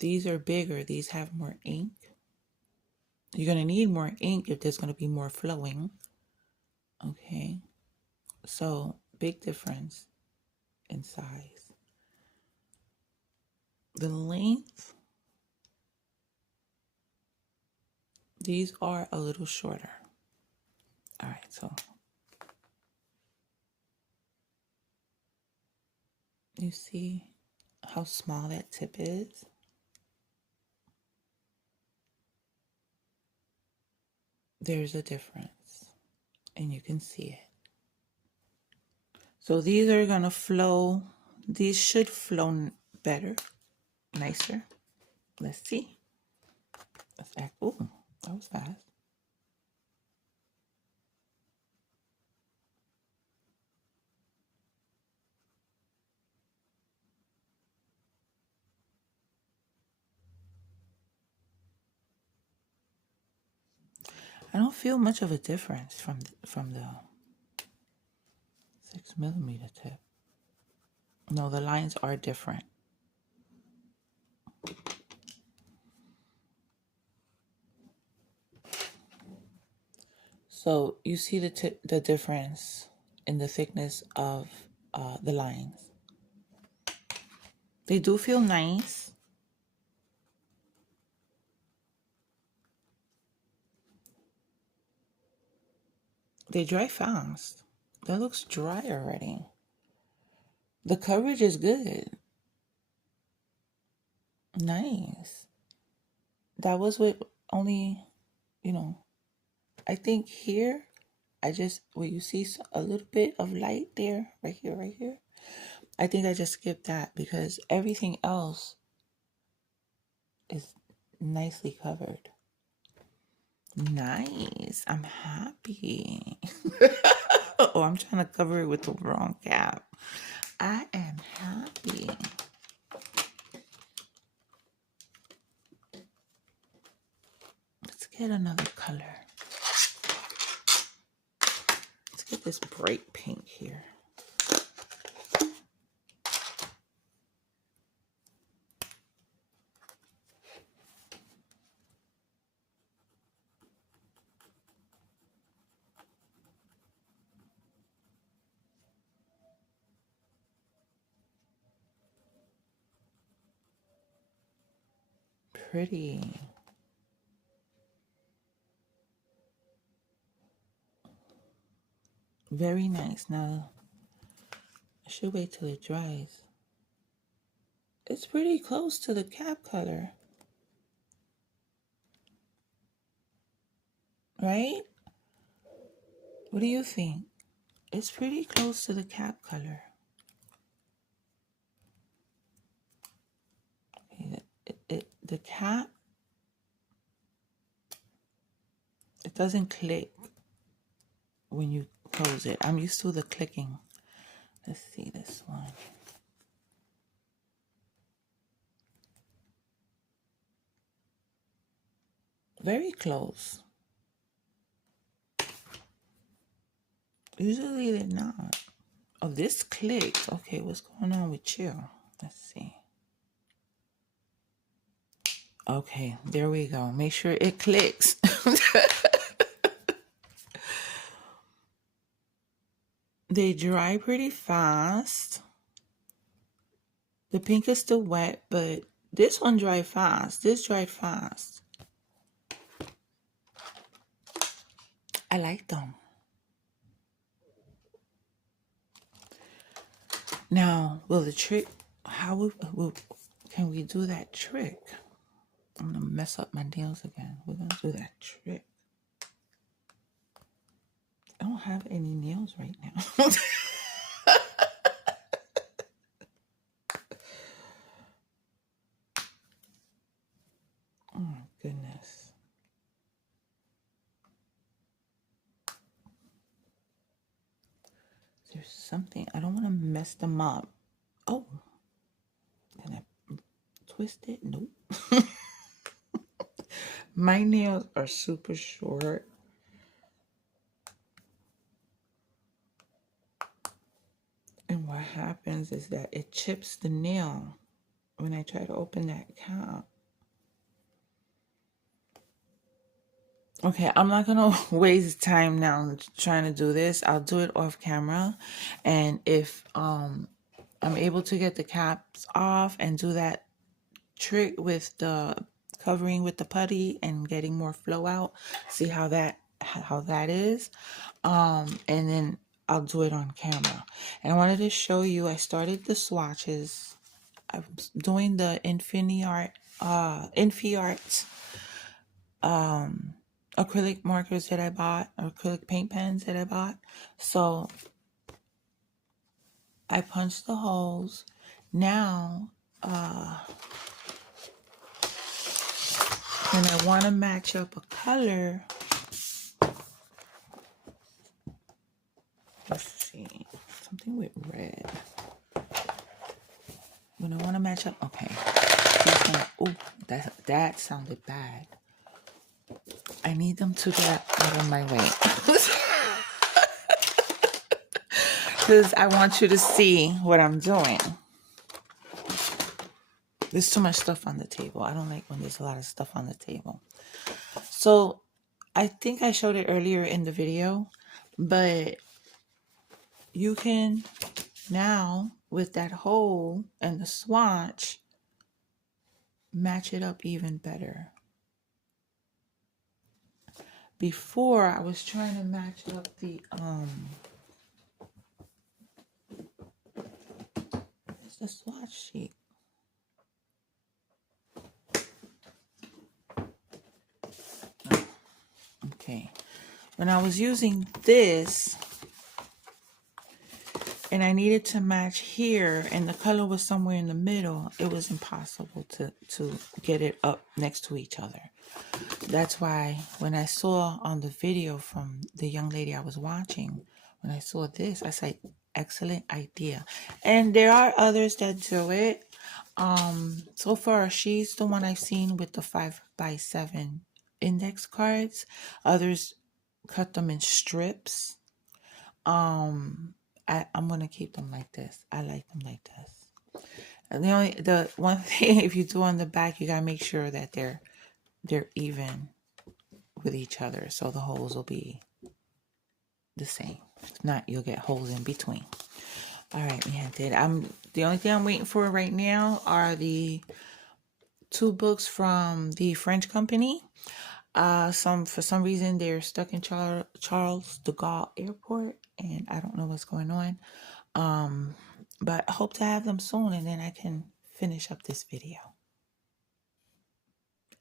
These are bigger. These have more ink. You're going to need more ink if there's going to be more flowing. Okay. So, big difference in size. The length. These are a little shorter. All right. So, you see how small that tip is? There's a difference. And you can see it. So these are going to flow. These should flow better, nicer. Let's see. Let's act. Oh, that was fast. I don't feel much of a difference from the 6mm tip. No, the lines are different. So you see the difference in the thickness of the lines. They do feel nice. They dry fast. That looks dry already. The coverage is good. Nice. That was with only, I think here, where you see a little bit of light there, right here. I think I just skipped that because everything else is nicely covered. Nice. I'm happy. Oh, I'm trying to cover it with the wrong cap. I am happy. Let's get another color. Let's get this bright pink here. Pretty. Very nice. Now, I should wait till it dries. It's pretty close to the cap color. Right? What do you think? It's pretty close to the cap color. The cap, it doesn't click when you close it. I'm used to the clicking. Let's see this one. Very close. Usually they're not. Oh, this clicked. Okay, what's going on with you? Let's see. Okay, there we go. Make sure it clicks. They dry pretty fast. The pink is still wet, but this one dried fast. This dried fast. I like them. Now, will the trick, can we do that trick? I'm going to mess up my nails again. We're going to do that trick. I don't have any nails right now. Oh, my goodness. There's something. I don't want to mess them up. Oh. Can I twist it? Nope. My nails are super short. And what happens is that it chips the nail when I try to open that cap. Okay, I'm not gonna waste time now trying to do this. I'll do it off camera. And if I'm able to get the caps off and do that trick with the covering with the putty and getting more flow out, see how that is. And then I'll do it on camera. And I wanted to show you, I started the swatches. I'm doing the Infi Art acrylic markers that I bought, acrylic paint pens that I bought. So I punched the holes. Now, when I want to match up a color, let's see, something with red. When I want to match up, okay. Oh, that sounded bad. I need them to get out of my way. Because I want you to see what I'm doing. There's too much stuff on the table. I don't like when there's a lot of stuff on the table. So I think I showed it earlier in the video, but you can now, with that hole and the swatch, match it up even better. Before, I was trying to match up the it's the swatch sheet. Okay, when I was using this and I needed to match here and the color was somewhere in the middle, it was impossible to get it up next to each other. That's why when I saw on the video from the young lady I was watching, when I saw this, I said, excellent idea. And there are others that do it. So far, she's the one I've seen with the 5x7 index cards. Others cut them in strips. I'm gonna keep them like this. I like them like this. And the one thing, if you do on the back, you gotta make sure that they're even with each other, so the holes will be the same. If not, you'll get holes in between. All right, mi gente. The only thing I'm waiting for right now are the 2 books from the French company. For some reason they're stuck in Charles de Gaulle Airport, and I don't know what's going on. But I hope to have them soon, and then I can finish up this video.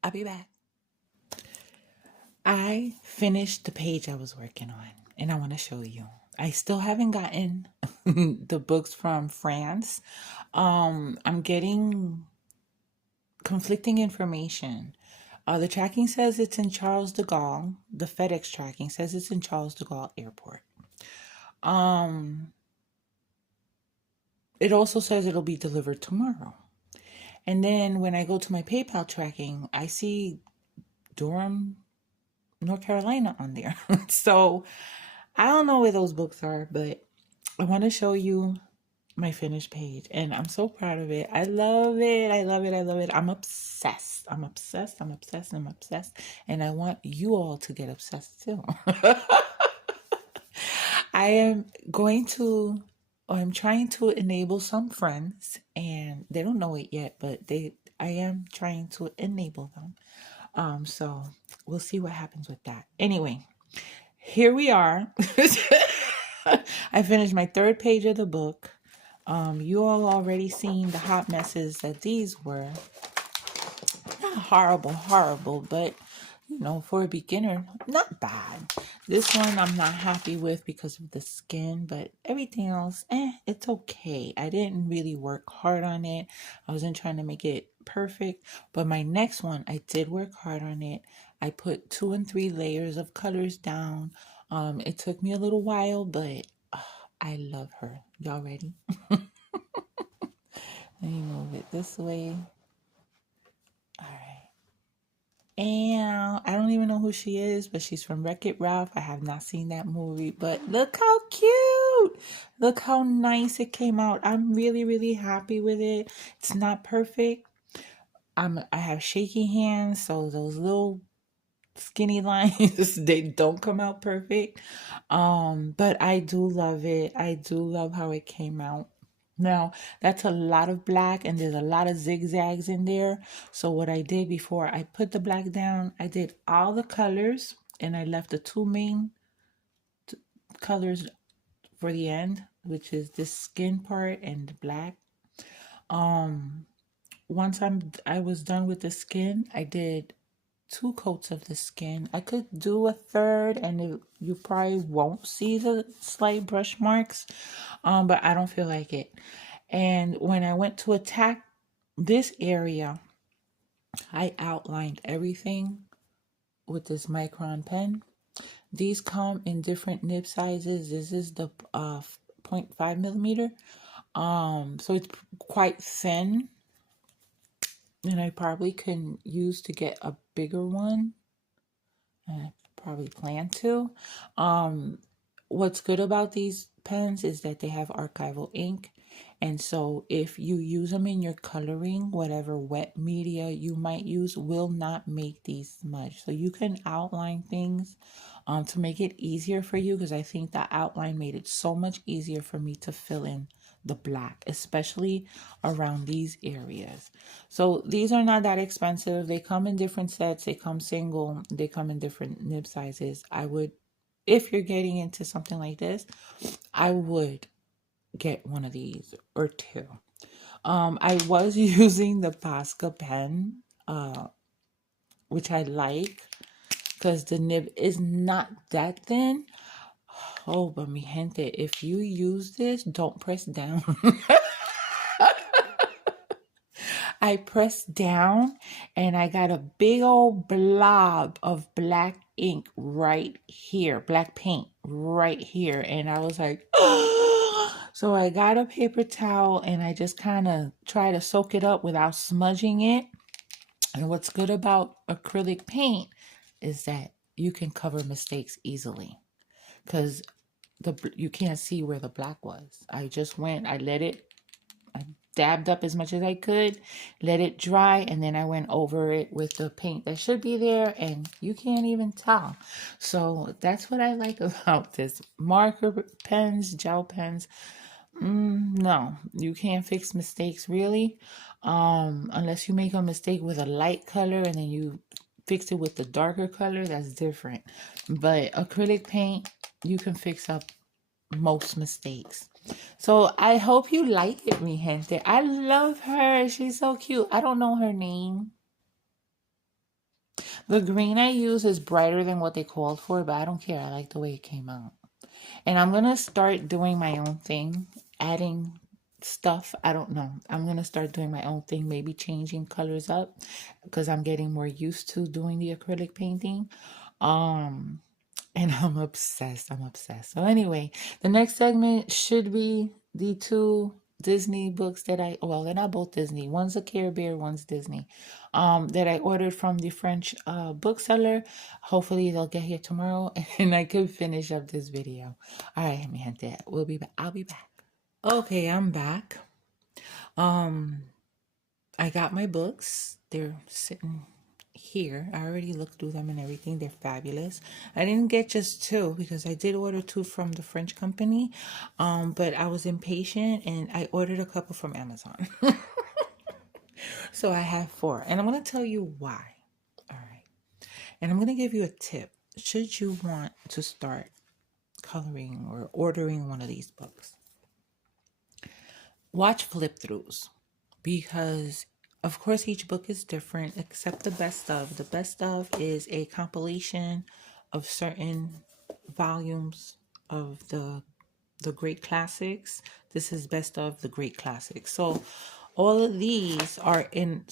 I'll be back. I finished the page I was working on, and I want to show you. I still haven't gotten the books from France. I'm getting conflicting information. The tracking says it's in Charles de Gaulle. The FedEx tracking says it's in Charles de Gaulle Airport. It also says it'll be delivered tomorrow. And then when I go to my PayPal tracking, I see Durham, North Carolina on there. So I don't know where those books are, but I want to show you my finished page, and I'm so proud of it. I love it. I love it. I love it. I'm obsessed. I'm obsessed. I'm obsessed. I'm obsessed. And I want you all to get obsessed too. I am going to, or I'm trying to enable some friends, and they don't know it yet, but I am trying to enable them. So we'll see what happens with that. Anyway, here we are. I finished my third page of the book. You all already seen the hot messes that these were. Not horrible, horrible, but for a beginner, not bad. This one I'm not happy with because of the skin, but everything else, it's okay. I didn't really work hard on it. I wasn't trying to make it perfect, but my next one, I did work hard on it. I put 2 and 3 layers of colors down. It took me a little while, but I love her. Y'all ready? Let me move it this way. All right. And I don't even know who she is, but she's from Wreck-It Ralph. I have not seen that movie, but look how cute. Look how nice it came out. I'm really, really happy with it. It's not perfect. I have shaky hands, so those little skinny lines, they don't come out perfect. But I do love it. I do love how it came out. Now, that's a lot of black, and there's a lot of zigzags in there. So what I did before I put the black down, I did all the colors, and I left the 2 main colors for the end, which is this skin part and the black. Once I was done with the skin, I did 2 coats of the skin. I could do a third, and you probably won't see the slight brush marks, but I don't feel like it. And when I went to attack this area, I outlined everything with this micron pen. These come in different nib sizes. This is the 0.5 millimeter. So it's quite thin, and I probably can use to get a bigger one. And I probably plan to. What's good about these pens is that they have archival ink. And so if you use them in your coloring, whatever wet media you might use will not make these smudge. So you can outline things to make it easier for you, because I think the outline made it so much easier for me to fill in the black, especially around these areas. So these are not that expensive. They come in different sets. They come single. They come in different nib sizes. I would, if you're getting into something like this, I would get one of these or 2. I was using the Posca pen, which I like because the nib is not that thin. Oh, but mi gente, if you use this, don't press down. I pressed down and I got a big old blob of black ink right here, black paint right here. And I was like, oh. So I got a paper towel and I just kind of try to soak it up without smudging it. And what's good about acrylic paint is that you can cover mistakes easily, because you can't see where the black was. I dabbed up as much as I could, let it dry, and then I went over it with the paint that should be there, and you can't even tell. So that's what I like about this. Marker pens, gel pens, no, you can't fix mistakes really, unless you make a mistake with a light color and then you fix it with the darker color. That's different. But acrylic paint, you can fix up most mistakes. So I hope you like it, mi gente. I love her. She's so cute. I don't know her name. The green I use is brighter than what they called for, but I don't care. I like the way it came out. And I'm going to start doing my own thing, adding stuff. I don't know. I'm going to start doing my own thing, maybe changing colors up, because I'm getting more used to doing the acrylic painting. And I'm obsessed. I'm obsessed. So anyway, the next segment should be the 2 Disney books that well, they're not both Disney. One's a Care Bear, one's Disney. That I ordered from the French bookseller. Hopefully they'll get here tomorrow and I can finish up this video. All right, mi gente, we'll be back. I'll be back. Okay, I'm back. Um, I got my books. They're sitting here. I already looked through them and everything. They're fabulous. I didn't get just two because I did order two from the French company. But I was impatient and I ordered a couple from Amazon. So I have four. And I'm going to tell you why. All right. And I'm going to give you a tip. Should you want to start coloring or ordering one of these books, watch flip throughs, because of course each book is different except the best of. The best of is a compilation of certain volumes of the great classics. This is best of the great classics. So all of these are in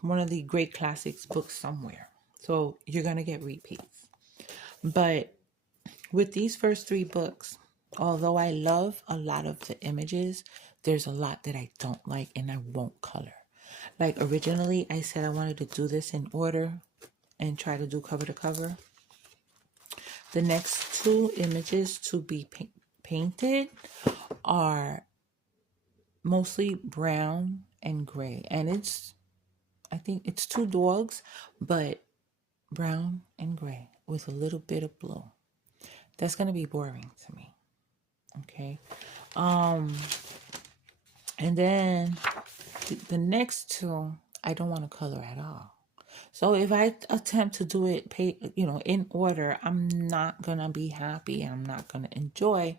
one of the great classics books somewhere. So you're going to get repeats. But with these first three books, although I love a lot of the images, there's a lot that I don't like and I won't color. Like originally I said I wanted to do this in order and try to do cover to cover. The next two images to be painted are mostly brown and gray. And I think it's two dogs, but brown and gray with a little bit of blue. That's going to be boring to me. Okay. And then the next two, I don't want to color at all. So if I attempt to do it, in order, I'm not going to be happy and I'm not going to enjoy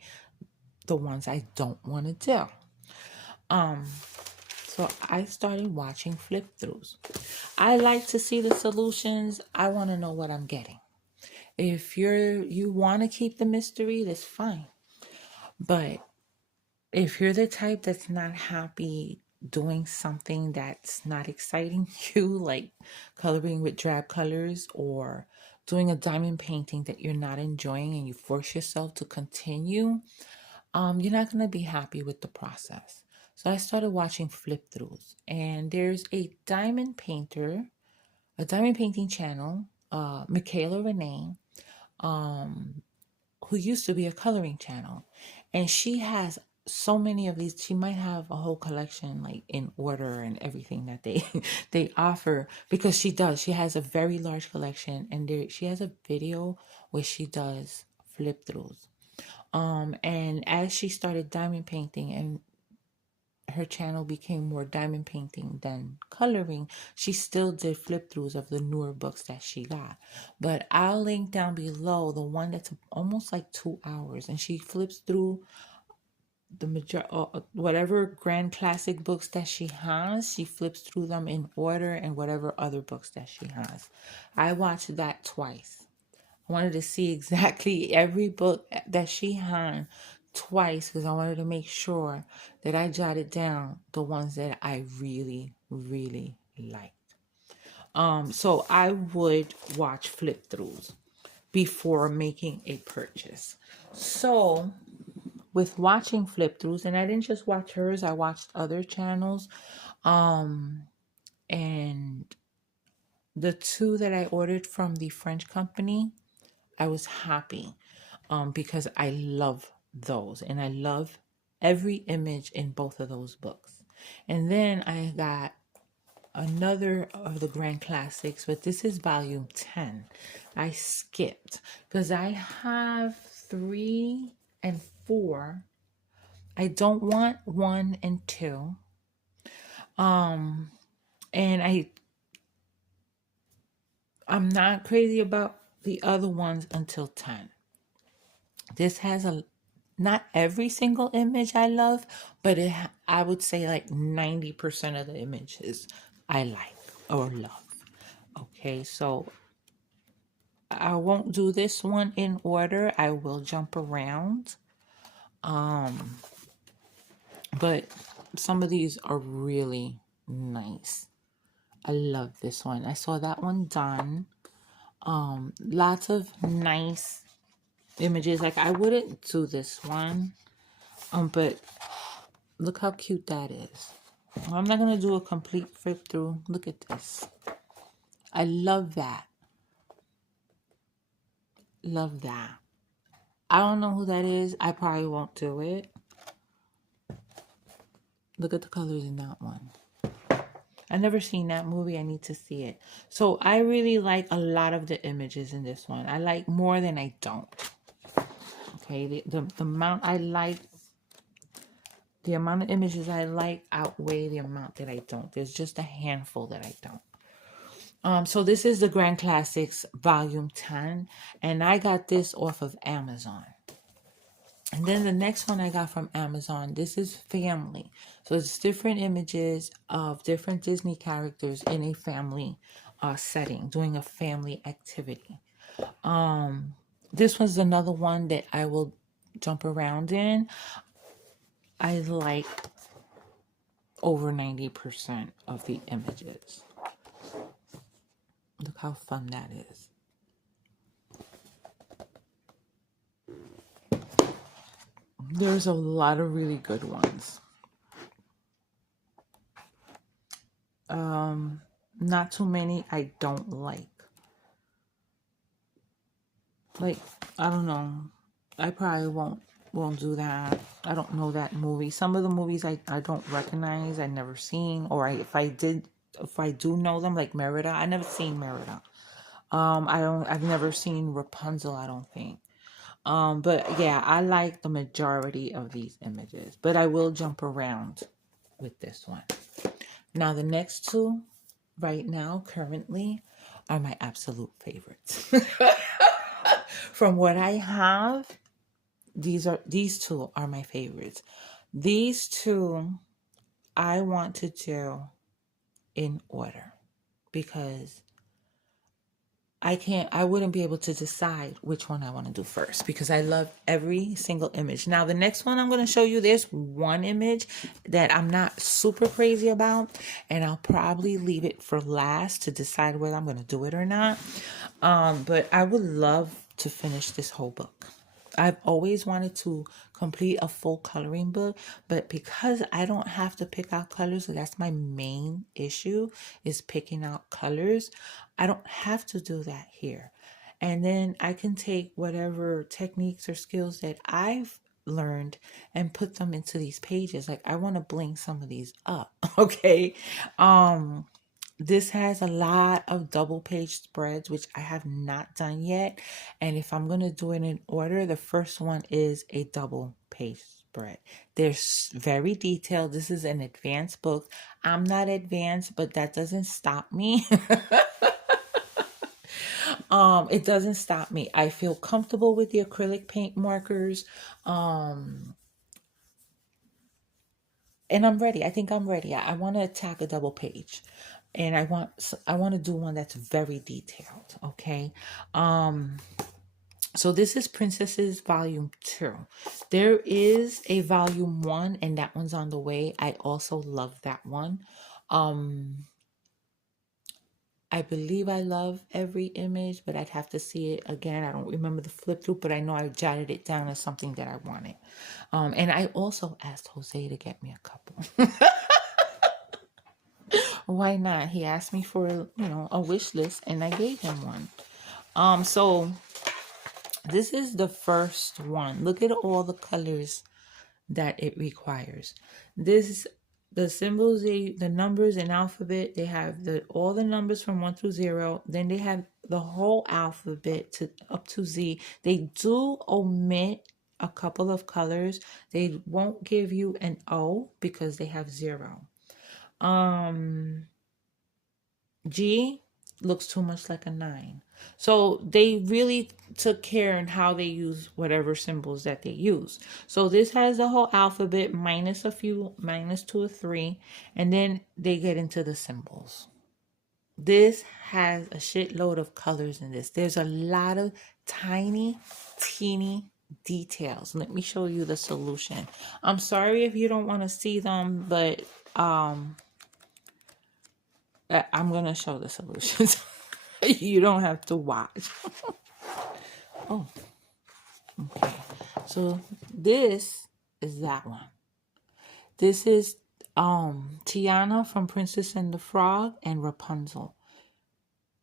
the ones I don't want to do. So I started watching flip throughs. I like to see the solutions. I want to know what I'm getting. If you want to keep the mystery, that's fine. But if you're the type that's not happy doing something that's not exciting you, like coloring with drab colors or doing a diamond painting that you're not enjoying and you force yourself to continue, you're not going to be happy with the process. So I started watching flip throughs, and there's a diamond painting channel, Michaela Renee, who used to be a coloring channel, and she has so many of these. She might have a whole collection like in order and everything that they offer, because she has a very large collection, and she has a video where she does flip throughs. And as she started diamond painting and her channel became more diamond painting than coloring, she still did flip throughs of the newer books that she got. But I'll link down below the one that's almost like 2 hours, and she flips through whatever grand classic books that she has. She flips through them in order, and whatever other books that she has. I watched that twice. I wanted to see exactly every book that she had twice, because I wanted to make sure that I jotted down the ones that I really, really liked. So I would watch flip throughs before making a purchase. So with watching flip throughs, and I didn't just watch hers, I watched other channels. And the two that I ordered from the French company, I was happy because I love those, and I love every image in both of those books. And then I got another of the grand classics, but this is volume 10. I skipped because I have 3 and 4. I don't want 1 and 2. And I'm not crazy about the other ones until 10. This has not every single image I love, but I would say like 90% of the images I like or love. Okay, so I won't do this one in order. I will jump around. But some of these are really nice. I love this one. I saw that one done. Lots of nice images. Like I wouldn't do this one, but Look how cute that is. I'm not going to do a complete flip through. Look at this. I love that. Love that. I don't know who that is. I probably won't do it. Look at the colors in that one. I've never seen that movie. I need to see it. So I really like a lot of the images in this one. I like more than I don't. Okay, the amount I like, the amount of images I like outweigh the amount that I don't. There's just a handful that I don't. So this is the Grand Classics Volume 10, and I got this off of Amazon. And then the next one I got from Amazon, this is Family. So it's different images of different Disney characters in a family setting, doing a family activity. This was another one that I will jump around in. I like over 90% of the images. Look how fun that is. There's a lot of really good ones. Not too many I don't like. Like, I don't know. I probably won't do that. I don't know that movie. Some of the movies I don't recognize, I never seen, or if I do know them, like Merida, I never seen Merida. I've never seen Rapunzel, I don't think. But yeah, I like the majority of these images, but I will jump around with this one. Now the next two right now currently are my absolute favorites. From what I have, these two are my favorites. These two I want to do in order because I wouldn't be able to decide which one I want to do first because I love every single image. Now, the next one I'm going to show you, there's one image that I'm not super crazy about, and I'll probably leave it for last to decide whether I'm going to do it or not. But I would love to finish this whole book. I've always wanted to complete a full coloring book, but because I don't have to pick out colors, so that's my main issue, is picking out colors. I don't have to do that here. And then I can take whatever techniques or skills that I've learned and put them into these pages. Like, I want to bling some of these up, okay? This has a lot of double page spreads, which I have not done yet. And if I'm going to do it in order, the first one is a double page spread. They're very detailed. This is an advanced book. I'm not advanced, but that doesn't stop me. It doesn't stop me. I feel comfortable with the acrylic paint markers. And I'm ready. I think I'm ready. I want to attack a double page. And I want to do one that's very detailed, okay? So this is Princesses Volume 2. There is a Volume 1, and that one's on the way. I also love that one. I believe I love every image, but I'd have to see it again. I don't remember the flip through, but I know I jotted it down as something that I wanted. And I also asked Jose to get me a couple. Why not? He asked me for, a wish list, and I gave him one. So this is the first one. Look at all the colors that it requires. The symbols, the numbers and alphabet, they have all the numbers from 1 through 0. Then they have the whole alphabet up to Z. They do omit a couple of colors. They won't give you an O because they have 0. G looks too much like a 9. So they really took care in how they use whatever symbols that they use. So this has the whole alphabet minus a few, minus 2 or 3, and then they get into the symbols. This has a shitload of colors in this. There's a lot of tiny, teeny details. Let me show you the solution. I'm sorry if you don't want to see them, but I'm going to show the solutions. You don't have to watch. Oh, okay. So this is that one. This is Tiana from Princess and the Frog and Rapunzel.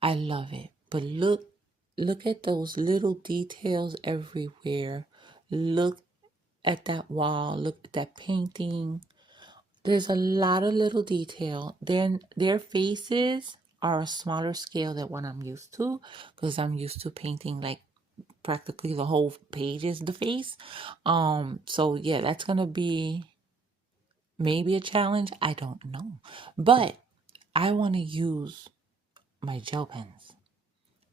I love it. But look at those little details everywhere. Look at that wall. Look at that painting. There's a lot of little detail. Then their faces are a smaller scale than what I'm used to, because I'm used to painting like practically the whole page is the face. So yeah, that's gonna be maybe a challenge. I don't know. But I want to use my gel pens.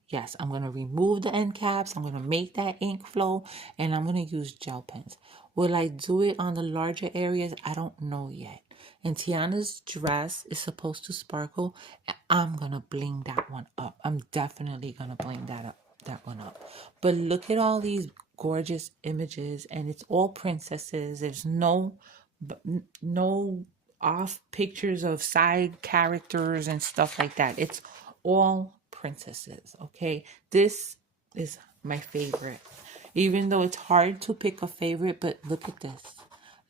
Yes, I'm going to remove the end caps. I'm going to make that ink flow, and I'm going to use gel pens. Will I do it on the larger areas? I don't know yet. And Tiana's dress is supposed to sparkle. I'm going to bling that one up. I'm definitely going to bling that one up. But look at all these gorgeous images, and it's all princesses. There's no off pictures of side characters and stuff like that. It's all princesses. Okay, this is my favorite, even though it's hard to pick a favorite. But look at this.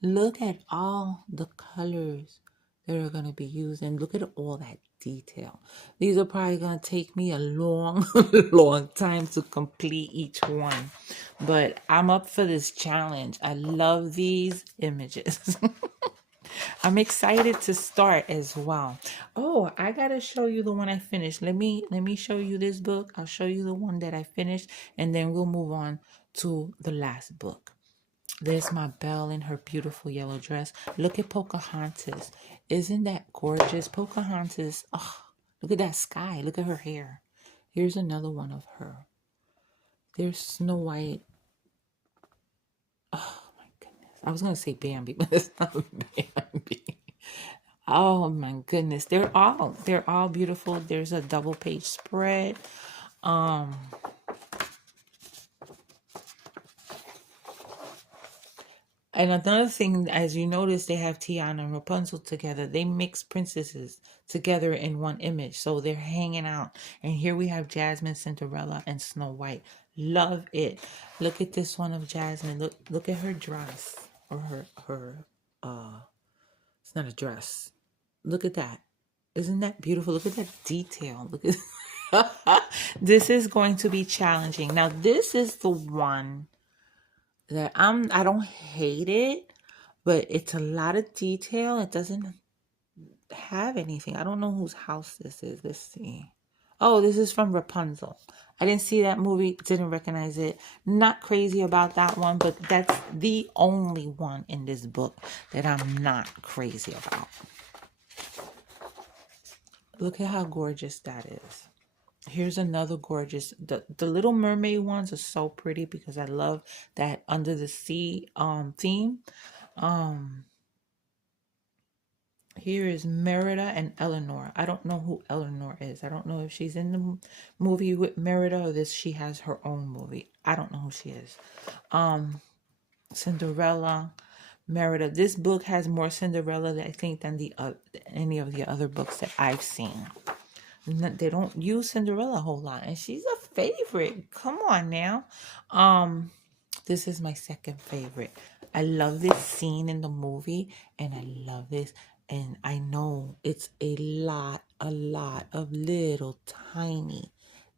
Look at all the colors that are going to be used, and look at all that detail. These are probably going to take me a long long time to complete each one, but I'm up for this challenge. I love these images. I'm excited to start as well. Oh, I gotta show you the one I finished. Let me show you this book. I'll show you the one that I finished, and then we'll move on to the last book. There's my Belle in her beautiful yellow dress. Look at Pocahontas. Isn't that gorgeous? Pocahontas. Oh, look at that sky. Look at her hair. Here's another one of her. There's Snow White. Oh my goodness. I was gonna say Bambi, but it's not Bambi. Oh my goodness. They're all beautiful. There's a double page spread. Um and another thing, as you notice, they have Tiana and Rapunzel together. They mix princesses together in one image. So they're hanging out. And here we have Jasmine, Cinderella, and Snow White. Love it. Look at this one of Jasmine. Look at her dress. Or her it's not a dress. Look at that. Isn't that beautiful? Look at that detail. Look at this is going to be challenging. Now, this is the one that I don't hate it, but it's a lot of detail. It doesn't have anything. I don't know whose house this is. Let's see. Oh, this is from Rapunzel. I didn't see that movie, didn't recognize it. Not crazy about that one, but that's the only one in this book that I'm not crazy about. Look at how gorgeous that is. Here's another gorgeous. The Little Mermaid ones are so pretty because I love that under the sea theme. Um Here is Merida and Eleanor. I don't know who Eleanor is. I don't know if she's in the movie with Merida or she has her own movie. I don't know who she is. Cinderella, Merida. This book has more Cinderella, I think, than any of the other books that I've seen. They don't use Cinderella a whole lot, and she's a favorite. Come on now. This is my second favorite. I love this scene in the movie, and I love this. And I know it's a lot of little tiny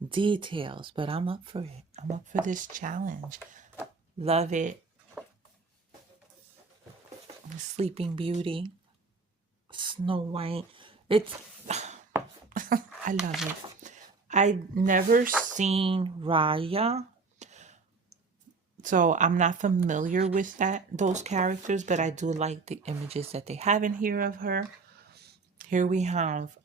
details, but I'm up for it. I'm up for this challenge. Love it. The Sleeping Beauty, Snow White. It's I love it. I've never seen Raya, so I'm not familiar with those characters, but I do like the images that they have in here of her. Here we have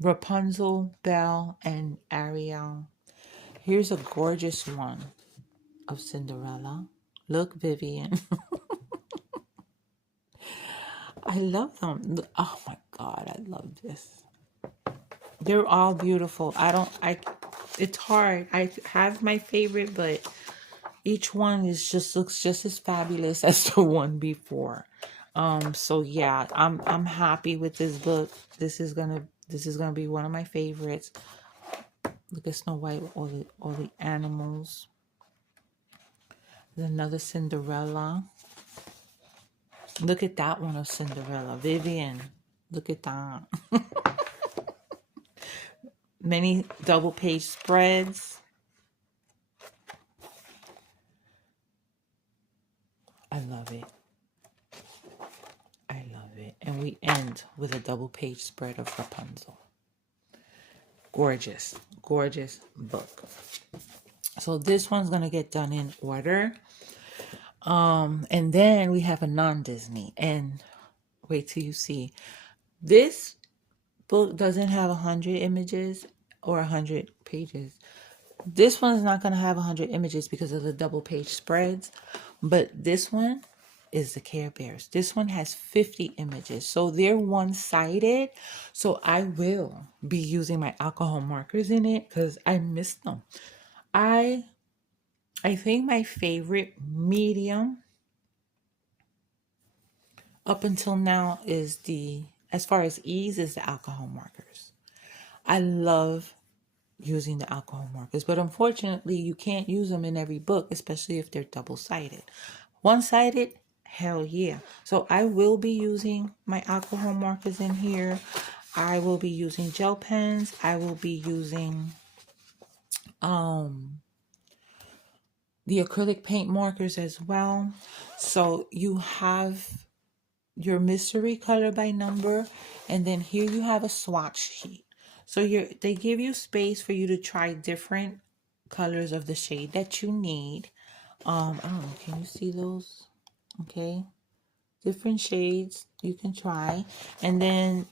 Rapunzel, Belle, and Ariel. Here's a gorgeous one of Cinderella. Look, Vivian. I love them. Oh my God, I love this. They're all beautiful. It's hard. I have my favorite, but each one looks just as fabulous as the one before. So yeah, I'm happy with this book. This is gonna be one of my favorites. Look at Snow White with all the animals. There's another Cinderella. Look at that one of Cinderella. Vivian. Look at that. Many double page spreads. I love it. I love it. And we end with a double page spread of Rapunzel. Gorgeous, gorgeous book. So this one's gonna get done in order. And then we have a non-Disney. And wait till you see. This book doesn't have 100 images or 100 pages. This one's not gonna have 100 images because of the double page spreads. But this one is the Care Bears. This one has 50 images. So they're one-sided. So I will be using my alcohol markers in it because I missed them. I think my favorite medium up until now is as far as ease, is the alcohol markers. I love using the alcohol markers, but unfortunately you can't use them in every book, especially if they're double-sided. One-sided, hell yeah. So I will be using my alcohol markers in here. I will be using gel pens. I will be using the acrylic paint markers as well. So you have your mystery color by number, and then here you have a swatch sheet. So they give you space for you to try different colors of the shade that you need. I don't know, can you see those? Okay, different shades you can try, and then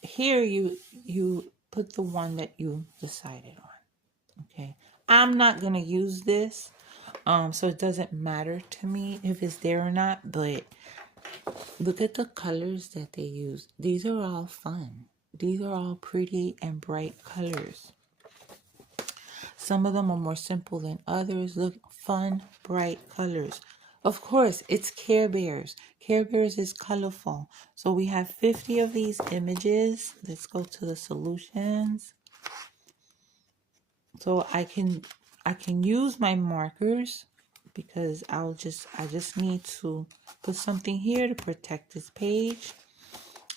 here you put the one that you decided on. Okay, I'm not gonna use this, so it doesn't matter to me if it's there or not, but look at the colors that they use. These are all fun. These are all pretty and bright colors. Some of them are more simple than others. Look, fun, bright colors. Of course, it's Care Bears. Care Bears is colorful. So we have 50 of these images. Let's go to the solutions. So I can use my markers because I just need to put something here to protect this page.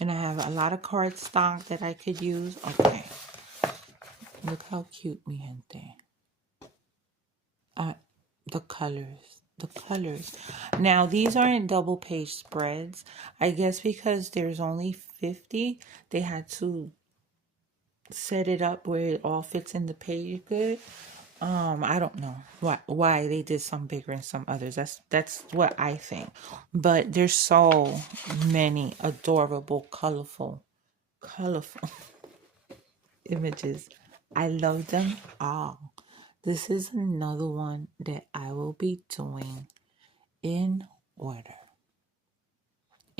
And I have a lot of cardstock that I could use. Okay. Look how cute, mi gente. The colors. The colors. Now, these aren't double page spreads. I guess because there's only 50, they had to set it up where it all fits in the page good. I don't know why they did some bigger and some others. That's what I think. But there's so many adorable, colorful images. I love them all. This is another one that I will be doing in order.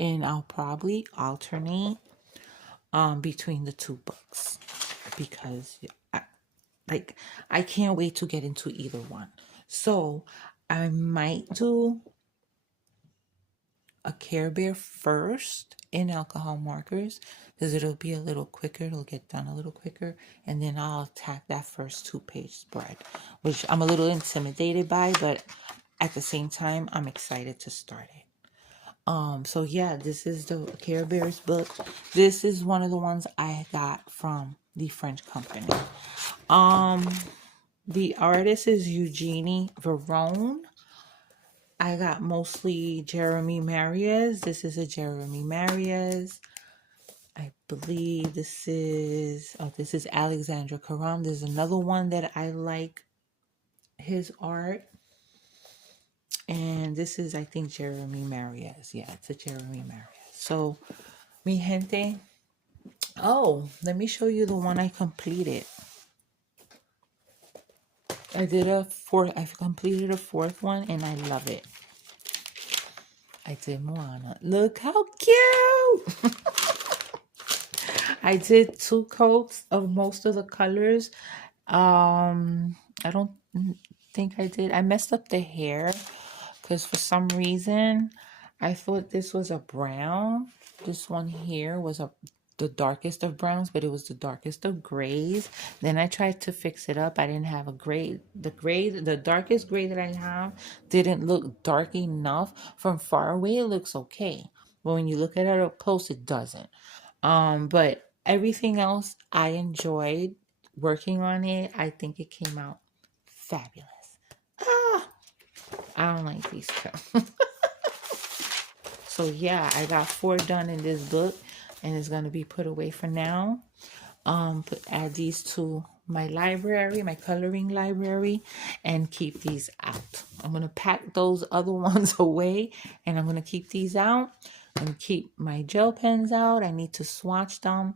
And I'll probably alternate between the two books because I can't wait to get into either one. So I might do a Care Bear first in alcohol markers because it'll be a little quicker. It'll get done a little quicker. And then I'll attack that first 2-page spread, which I'm a little intimidated by, but at the same time, I'm excited to start it. So yeah, this is the Care Bears book. This is one of the ones I got from the French company. The artist is Eugenie Verone. I got mostly Jeremy Mariez. This is a Jeremy Mariez. I believe this is Alexandra Karam. There's another one that I like his art. And this is, I think, Jeremy Mariez. Yeah, it's a Jeremy Mariez. So, mi gente. Oh, let me show you the one I completed. I've completed a fourth one and I love it. I did Moana. Look how cute! I did 2 coats of most of the colors. I don't think I did. I messed up the hair because for some reason I thought this was a brown. This one here was the darkest of browns, but it was the darkest of grays. Then I tried to fix it up. I didn't have a gray. The darkest gray that I have didn't look dark enough. From far away, it looks okay. but when you look at it up close, it doesn't. But everything else I enjoyed working on it. I think it came out fabulous. Ah, I don't like these two. So yeah, I got 4 done in this book, and it's gonna be put away for now. Add these to my library, my coloring library, and keep these out. I'm gonna pack those other ones away, and I'm gonna keep these out and keep my gel pens out. I need to swatch them.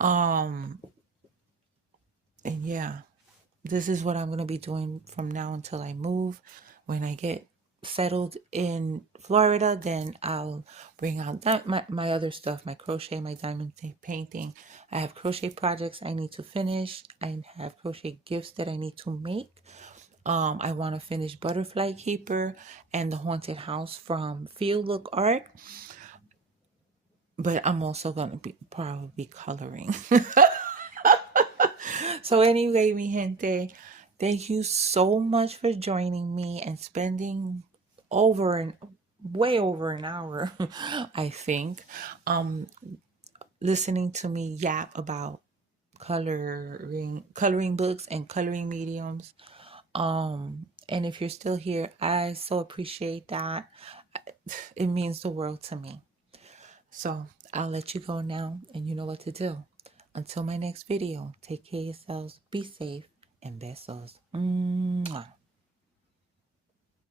Um, and yeah, this is what I'm gonna be doing from now until I move. When I get settled in Florida, then I'll bring out that my other stuff, my crochet, my diamond painting. I have crochet projects I need to finish. I have crochet gifts that I need to make. I want to finish Butterfly Keeper and the Haunted House from Field Look Art. But I'm also gonna be probably coloring. So anyway, mi gente, thank you so much for joining me and spending way over an hour, I think, listening to me yap about coloring books and coloring mediums. And if you're still here, I so appreciate that. It means the world to me. So I'll let you go now, and you know what to do. Until my next video, take care of yourselves, be safe, and besos. Mwah.